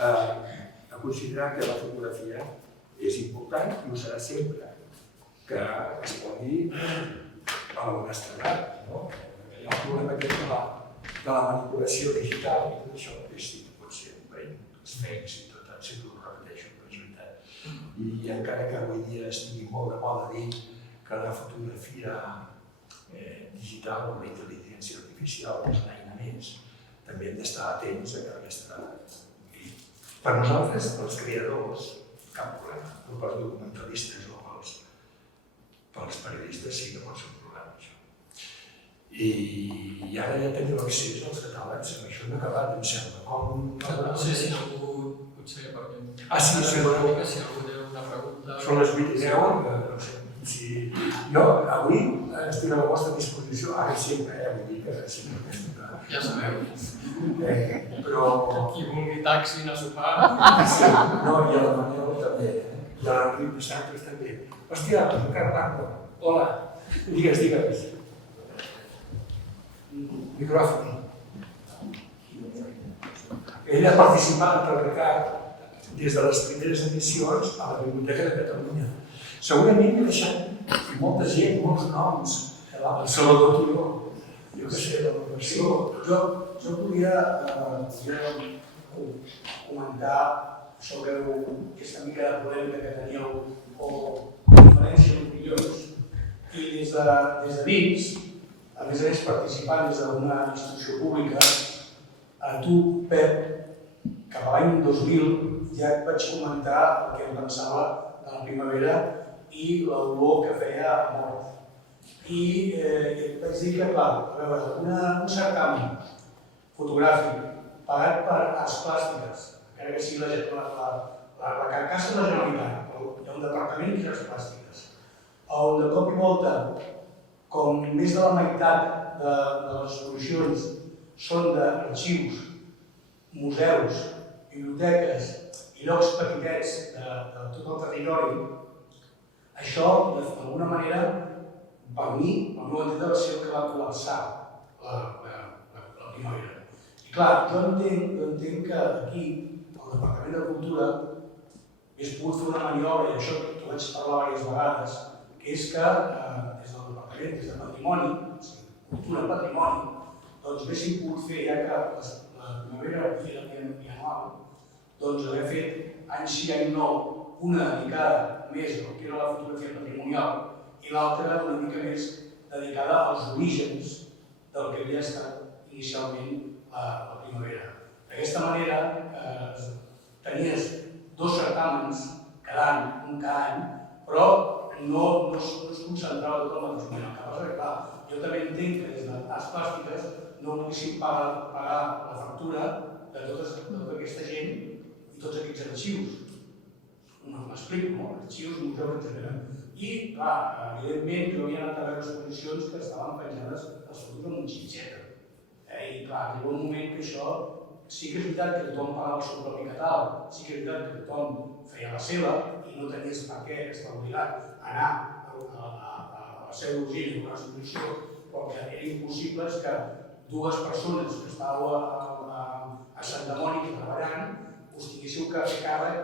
a considerar que la fotografia és important i ho serà sempre, que es pugui a l'honestedat, no? Hi ha el problema aquest de la manipulació digital i tot això que sí que pot ser un perill, els fakes i tot, sempre ho repeteixo, però és veritat. I encara que avui dia estigui molt de moda dir que la fotografia digital o la intel·ligència artificial és una eina més, també hem d'estar atents a que aquesta... Per nosaltres, els creadors, cap problema, però pels documentalistes o pels periodistes sí que pot ser un problema, això. I ara ja teniu accés als catàlegs, amb això hem acabat, em sembla. No sé si algú, potser perquè... sí, si algú té una pregunta... Són les 8:10, no sé. Jo avui estic a la vostra disposició, ara sempre, vull dir que sempre ja sabeu. Però... Qui vulgui taxi a sopar... No, i a la Manel també, i a l'Enric de Santos també. Hòstia, el Carles, hola, digues. Micròfon. Ell ha participat al Ricard des de les primeres edicions a la Biblioteca de Catalunya. Segurament he deixat molta gent, molts noms, el Salvador Turó, jo què sé, la professió. Jo volia comentar sobre aquesta mica de polèmica que teníeu o diferència d'opinions i des de dins, a més participant des d'una institució pública, a tu, Pep, cap a l'any 2000 ja et vaig comentar el que em pensava de la primavera i l'olor que feia a mort. I et vaig dir que, clar, a veure, un certamen fotogràfic pagat per Arts Plàstiques, encara que sigui la carcassa de la Generalitat, però hi ha un departament que és Arts Plàstiques, on de cop i volta, com més de la meitat de les exposicions són d'arxius, museus, biblioteques i llocs petitets de tot el territori, això, d'alguna manera, per mi, al meu entendre, va ser el que va col·lapsar la primavera. I clar, jo entenc que aquí, al Departament de Cultura, hagués pogut fer una maniobra, i això t'ho vaig parlar diverses vegades, que és que des del Departament, des de Patrimoni, Cultura Patrimoni, doncs haguéssim pogut fer, ja que la primavera era bianual, doncs haver fet any sí, any nou, una dedicada més al que era la fotografia patrimonial i l'altra una mica més dedicada als orígens del que havia estat inicialment la primavera. D'aquesta manera tenies dos certàmens cada any, però no es concentrava tot el mateix moment. El que passa que, clar, jo també entenc que des d'Arts Plàstiques no volguéssim pagar la factura de tota aquesta gent i tots aquests arxius. M'explico, no? Arxius, museus, etc. I, clar, evidentment, jo havia anat a veure exposicions que estaven penjades als fotos amb un xinxeta. I, clar, arriba un moment que això sí que és veritat que tothom pagava el seu propi catàleg, sí que és veritat que tothom feia la seva i no tenies per què estar obligat a anar a la seva d'urgell en una exposició, però que era impossible que dues persones que estàveu a Santa Mònica treballant us tinguéssiu que fer càrrec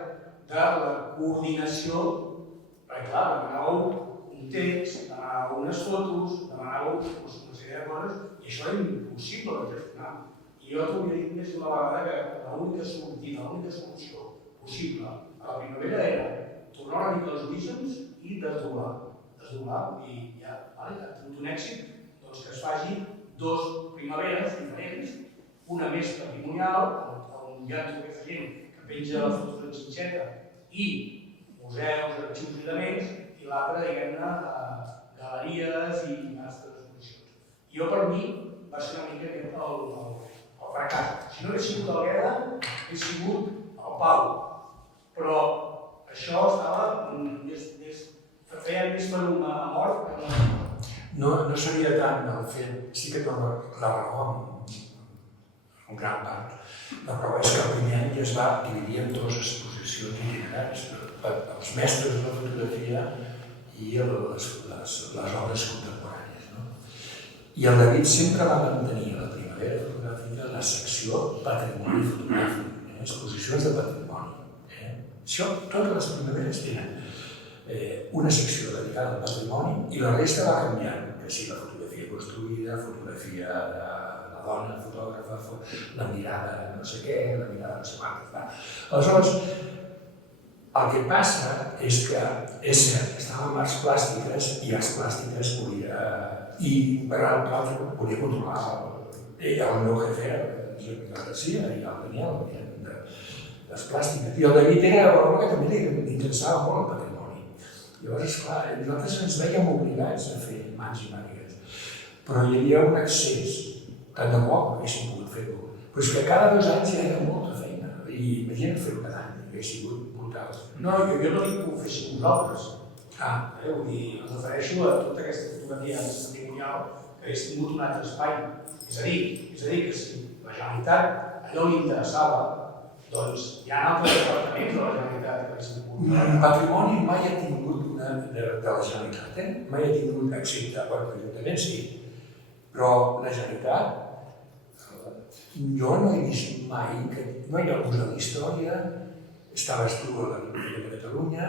de la coordinació, perquè clar, demanàveu un text, demanàveu unes fotos, demanàveu una sèrie sèrie de coses, i això era impossible de gestionar. I jo t'ho havia dit més d'una vegada que l'única sortida, l'única solució possible a la primavera era tornar una mica als orígens i desdoblar. Desdoblar i ja, ha tingut un èxit doncs, que es faci 2 primaveres diferents, una més patrimonial, on hi ha tota aquesta gent que penja les fotos de xinxeta i museus, arxius i elements, i l'altra, diguem-ne, galeries i altres exposicions. Jo, per mi, va ser una mica aquest el fracàs. Si no hagués sigut el Guerra, hagués sigut el Pau. Però això estava feia més per una mort que una... No seria tant el fet, sí que dona la raó en gran part. La prova és que el primer any ja es va dividir en 2 exposicions itinerants, els mestres de la fotografia i les obres contemporànies. I el David sempre va mantenir a la primavera fotogràfica la secció patrimoni fotogràfic, exposicions de patrimoni. Això, totes les primaveres tenen una secció dedicada al patrimoni i la resta va canviant, que sigui la fotografia construïda, fotografia de la dona, fotògrafa, la mirada no sé què, la mirada no sé quantes. Aleshores, el que passa és que, és cert, estàvem amb arts plàstiques i arts plàstiques i per l'altre volia controlar el meu jefe era el Josep Garcia i el Daniel, les plàstiques. I el David era l'home que també li interessava molt el patrimoni. Llavors, esclar, nosaltres ens veiem obligats a fer mans i mànigues, però hi havia un excés, tant de bo haguéssim pogut fer-ho. Però és que cada 2 anys hi havia molta feina, i imagina't fer-ho cada any, hauria sigut brutal. No, jo no dic que ho féssiu vosaltres. Vull dir, em refereixo a tota aquesta fotografia patrimonial que hagués tingut un altre espai. És a dir, que si la Generalitat allò li interessava, doncs hi ha altres departaments de la Generalitat que haguessin pogut. Patrimoni mai ha tingut de la Generalitat, mai ha tingut, excepte per l'Ajuntament, sí. Però la Generalitat, jo no he vist mai que no hi ha el Museu d'Història, estaves tu a la Biblioteca de Catalunya,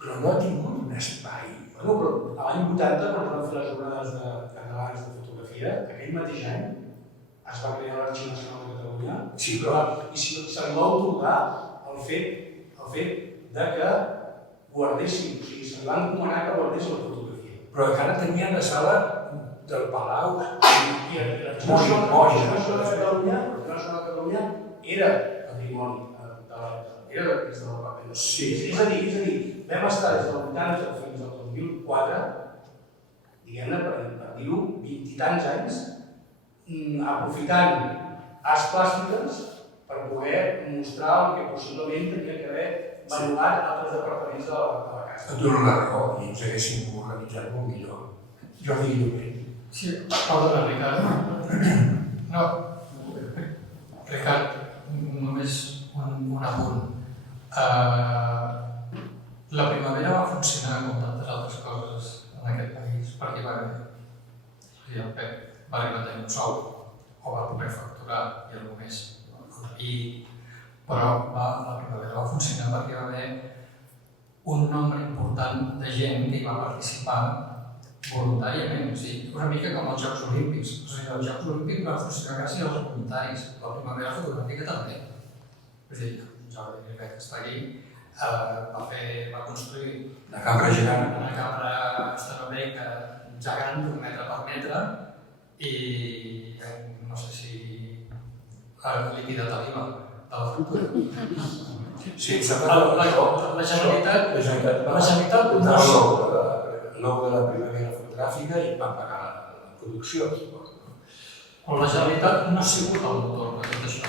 però no ha tingut un espai. Bueno, però l'any 80, quan van fer les jornades catalans de fotografia, aquell mateix any es va crear l'Arxiu Nacional de Catalunya. Sí, però... I se li va atorgar el fet de que guardessin, o sigui, se li va encomanar que guardés la fotografia. Però encara tenien la sala del Palau. I l'Arxiu Nacional de Catalunya era patrimoni. Era des del paper. Sí. És a dir, vam estar des del 80 fins al 2004, diguem-ne, per dir-ho, 20 i tants anys, aprofitant arts plàstiques per poder mostrar el que possiblement tenia que haver manuat altres departaments de la casa. Et dono la raó, i ens haguéssim organitzat molt millor. Jordi Llobet. Sí, perdona, Ricard. No, Ricard, només un apunt. La primavera va funcionar com tantes altres coses en aquest país, perquè va haver. El Pep va arribar a tenir un sou, o va poder facturar i alguna més. Però la primavera va funcionar perquè va haver un nombre important de gent que hi va participar voluntàriament. O sigui, una mica com els Jocs Olímpics. O sigui, els Jocs Olímpics van funcionar gràcies als voluntaris. La primavera fotogràfica també. És a dir, Jordi Llobet, que està aquí, va construir La cambra gegant. una cambra estanobeica gegant d'1 metre per metre i no sé si ha liquidat l'IVA de la factura. Sí, La Generalitat l'ou de la primavera fotogràfica i van pagar la producció. Però la Generalitat no ha sigut el motor de tot això.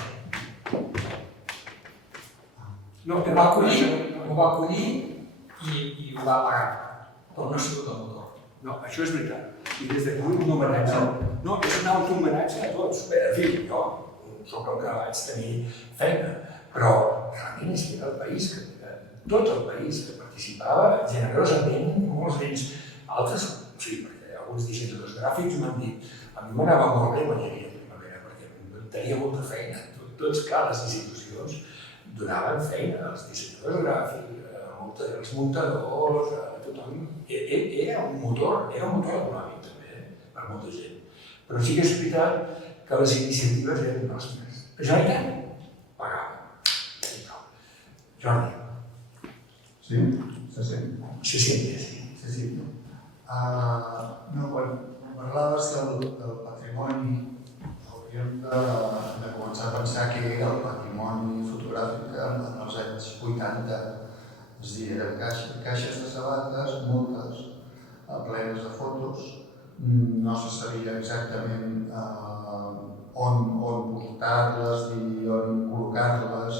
No, Ho va acollir i ho va pagar, però no ha sigut el motor. No, això és veritat. I des d'aquí un homenatge... No, és un auto-homenatge a tots. En fi, jo soc el que vaig tenir feina, però realment és que era el país, tot el país que participava generosament, molts d'ells, altres, sí, perquè alguns dissenyadors gràfics m'han dit a mi m'anava molt bé quan hi havia primavera, perquè tenia molta feina. Tots, clar, les institucions donaven feina als dissenyadors gràfics, als muntadors, a tothom. Era un motor econòmic també, per molta gent. Però sí que és veritat que les iniciatives eren nostres. La Generalitat pagava. Jordi. Sí? Se sent? Se siente, sí. Sí, sí. No, quan parlaves del patrimoni, hauríem de començar a pensar què era el patrimoni fotogràfic en els anys 80. És a dir, eren caixes de sabates, moltes, plenes de fotos. No se sabia exactament on portar-les i on col·locar-les.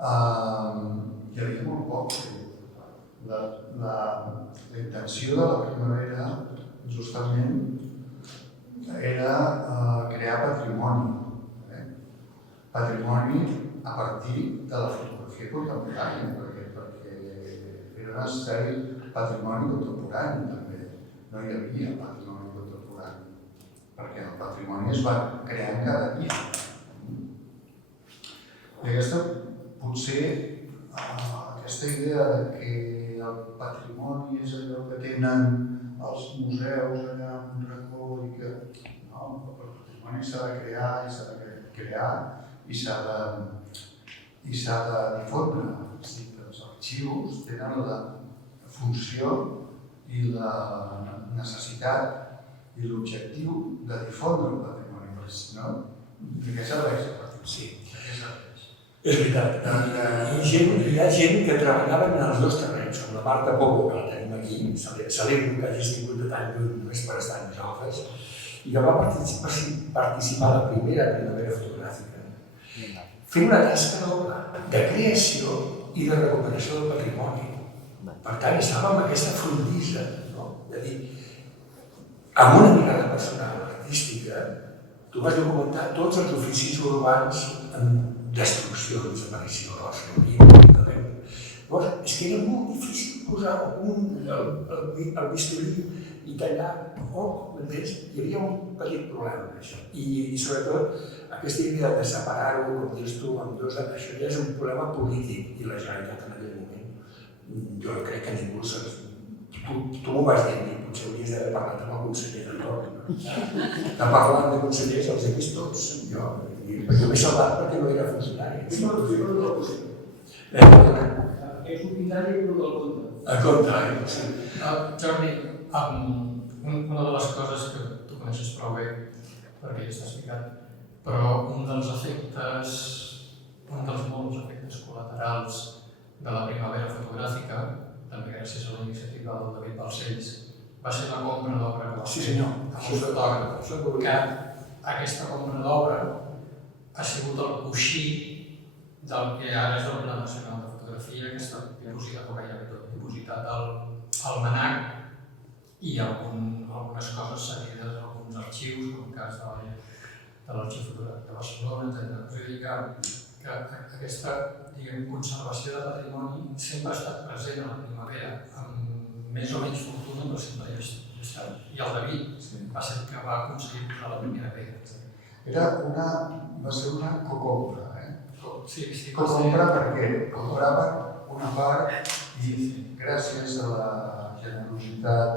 Hi havia molt poc. La intenció de la primavera justament era crear patrimoni. Patrimoni a partir de la fotografia contemporània, perquè era necessari patrimoni contemporani també. No hi havia patrimoni contemporani, perquè el patrimoni es va creant cada dia. I aquesta idea de que el patrimoni és allò que tenen els museus allà en un racó i que no, el patrimoni s'ha de crear i s'ha de difondre. Els arxius tenen la funció i la necessitat i l'objectiu de difondre el patrimoni, perquè si no, de què serveix el patrimoni? Sí. De què serveix? És veritat. Hi ha gent que treballaven en els dos terrenys, com la Marta Pogo, que la tenim aquí, celebro que hagis tingut de tan lluny només per estar amb nosaltres, i que va participar a la primera primavera fotogràfica, fent una tasca doble de creació i de recuperació del patrimoni. Per tant, estàvem amb aquesta frontissa, no? De dir, amb una mirada personal, artística, tu vas documentar tots els oficis urbans en destrucció, desaparició, llavors, és que era molt difícil posar el bisturí i tallar poc, m'entens? Hi havia un petit problema amb això. I sobretot, aquesta idea de separar-ho, com dius tu, amb dos, això ja és un problema polític i la Generalitat en aquell moment. Jo crec que ningú saps. Tu m'ho vas dir, potser hauries d'haver parlat amb el conseller de Torre. Que parlant de consellers els he vist tots. Jo m'he salvat perquè no era funcionari. Expropietari però del compte. A compte, Jordi, una de les coses que tu coneixes prou bé, perquè ja està explicat, però un dels molts efectes col·laterals de la primavera fotogràfica, també gràcies a la iniciativa del David Balcells, va ser la compra d'obra que va fer el fotògraf. Que aquesta compra d'obra ha sigut el coixí del que ara és el Pla Nacional de Fotografia, que està dipositat, o gairebé tot dipositat al MNAC i algunes coses seguides, alguns arxius, com el cas de l'Arxiu Fotogràfic de Barcelona, etc. És a dir, que aquesta conservació de patrimoni sempre ha estat present a la primavera, amb més o menys fortuna, però sempre hi ha estat. I el David va ser el que va aconseguir posar la primera pedra. Va ser una cocompra, Sí, cocompra perquè compraven una part i gràcies a la generositat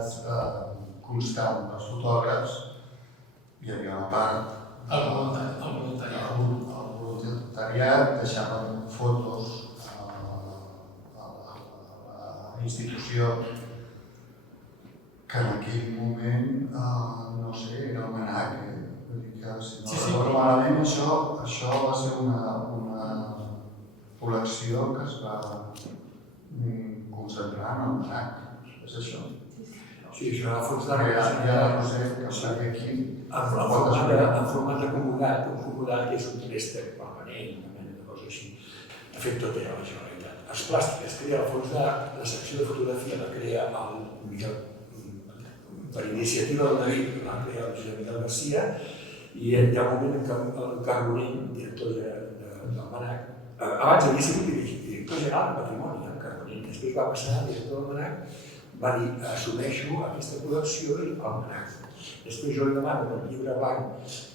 constant dels fotògrafs hi havia una part. El voluntariat. El voluntariat deixaven fotos a la institució que en aquell moment, no sé, era el MNAC. Vull dir que, si no recordo malament, això va ser una col·lecció que es va concentrar en el MNAC. És això? Sí, això era el fons de Ja no sé què seria aquí. En format acomodat, un acomodat és un préstec permanent, una mena de cosa així. De fet, tot era la Generalitat. Els plàstics es crea al fons de la secció de fotografia, la crea per iniciativa del David, la crea el Josep Miguel Garcia, i hi ha un moment en què el Carbonell, director del MNAC, abans havia sigut director general de patrimoni, el Carbonell, després va passar a director del MNAC, va dir, assumeixo aquesta col·lecció i el MNAC. Després jo li demano el llibre blanc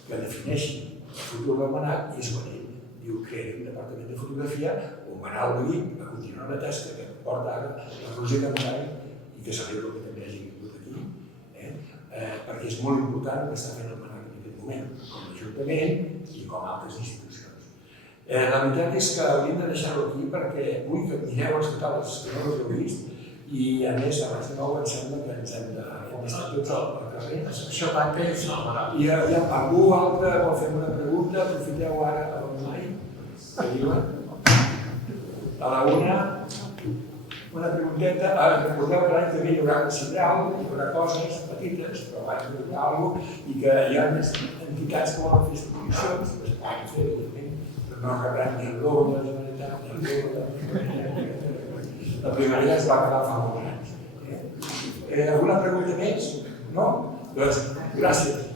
que defineixi el futur del MNAC i és quan ell diu que era un departament de fotografia on va anar al David a continuar una tasca que porta ara la Roser Campany i que celebro que també hagi vingut aquí, perquè és molt important el que està fent el MNAC moment, com l'Ajuntament i com altres institucions. La veritat és que hauríem de deixar-ho aquí perquè vull que mireu els totals que no els heu vist i a més a les 9 em sembla que ens hem d'estar tots al carrer. Això tanca i s'acabarà. I algú altre vol fer una pregunta, aprofiteu ara a l'online, que diuen. A la una pregunteta. Recordeu que l'any que ve hi haurà un Sidral, hi haurà coses petites, però vaig dir alguna cosa, i que hi ha més entitats que volen fer exposicions, que es poden fer, evidentment, però no rebran ni l'ou de la Generalitat, ni l'ou de la primària es va quedar fa molts anys. Alguna pregunta més? No? Doncs gràcies.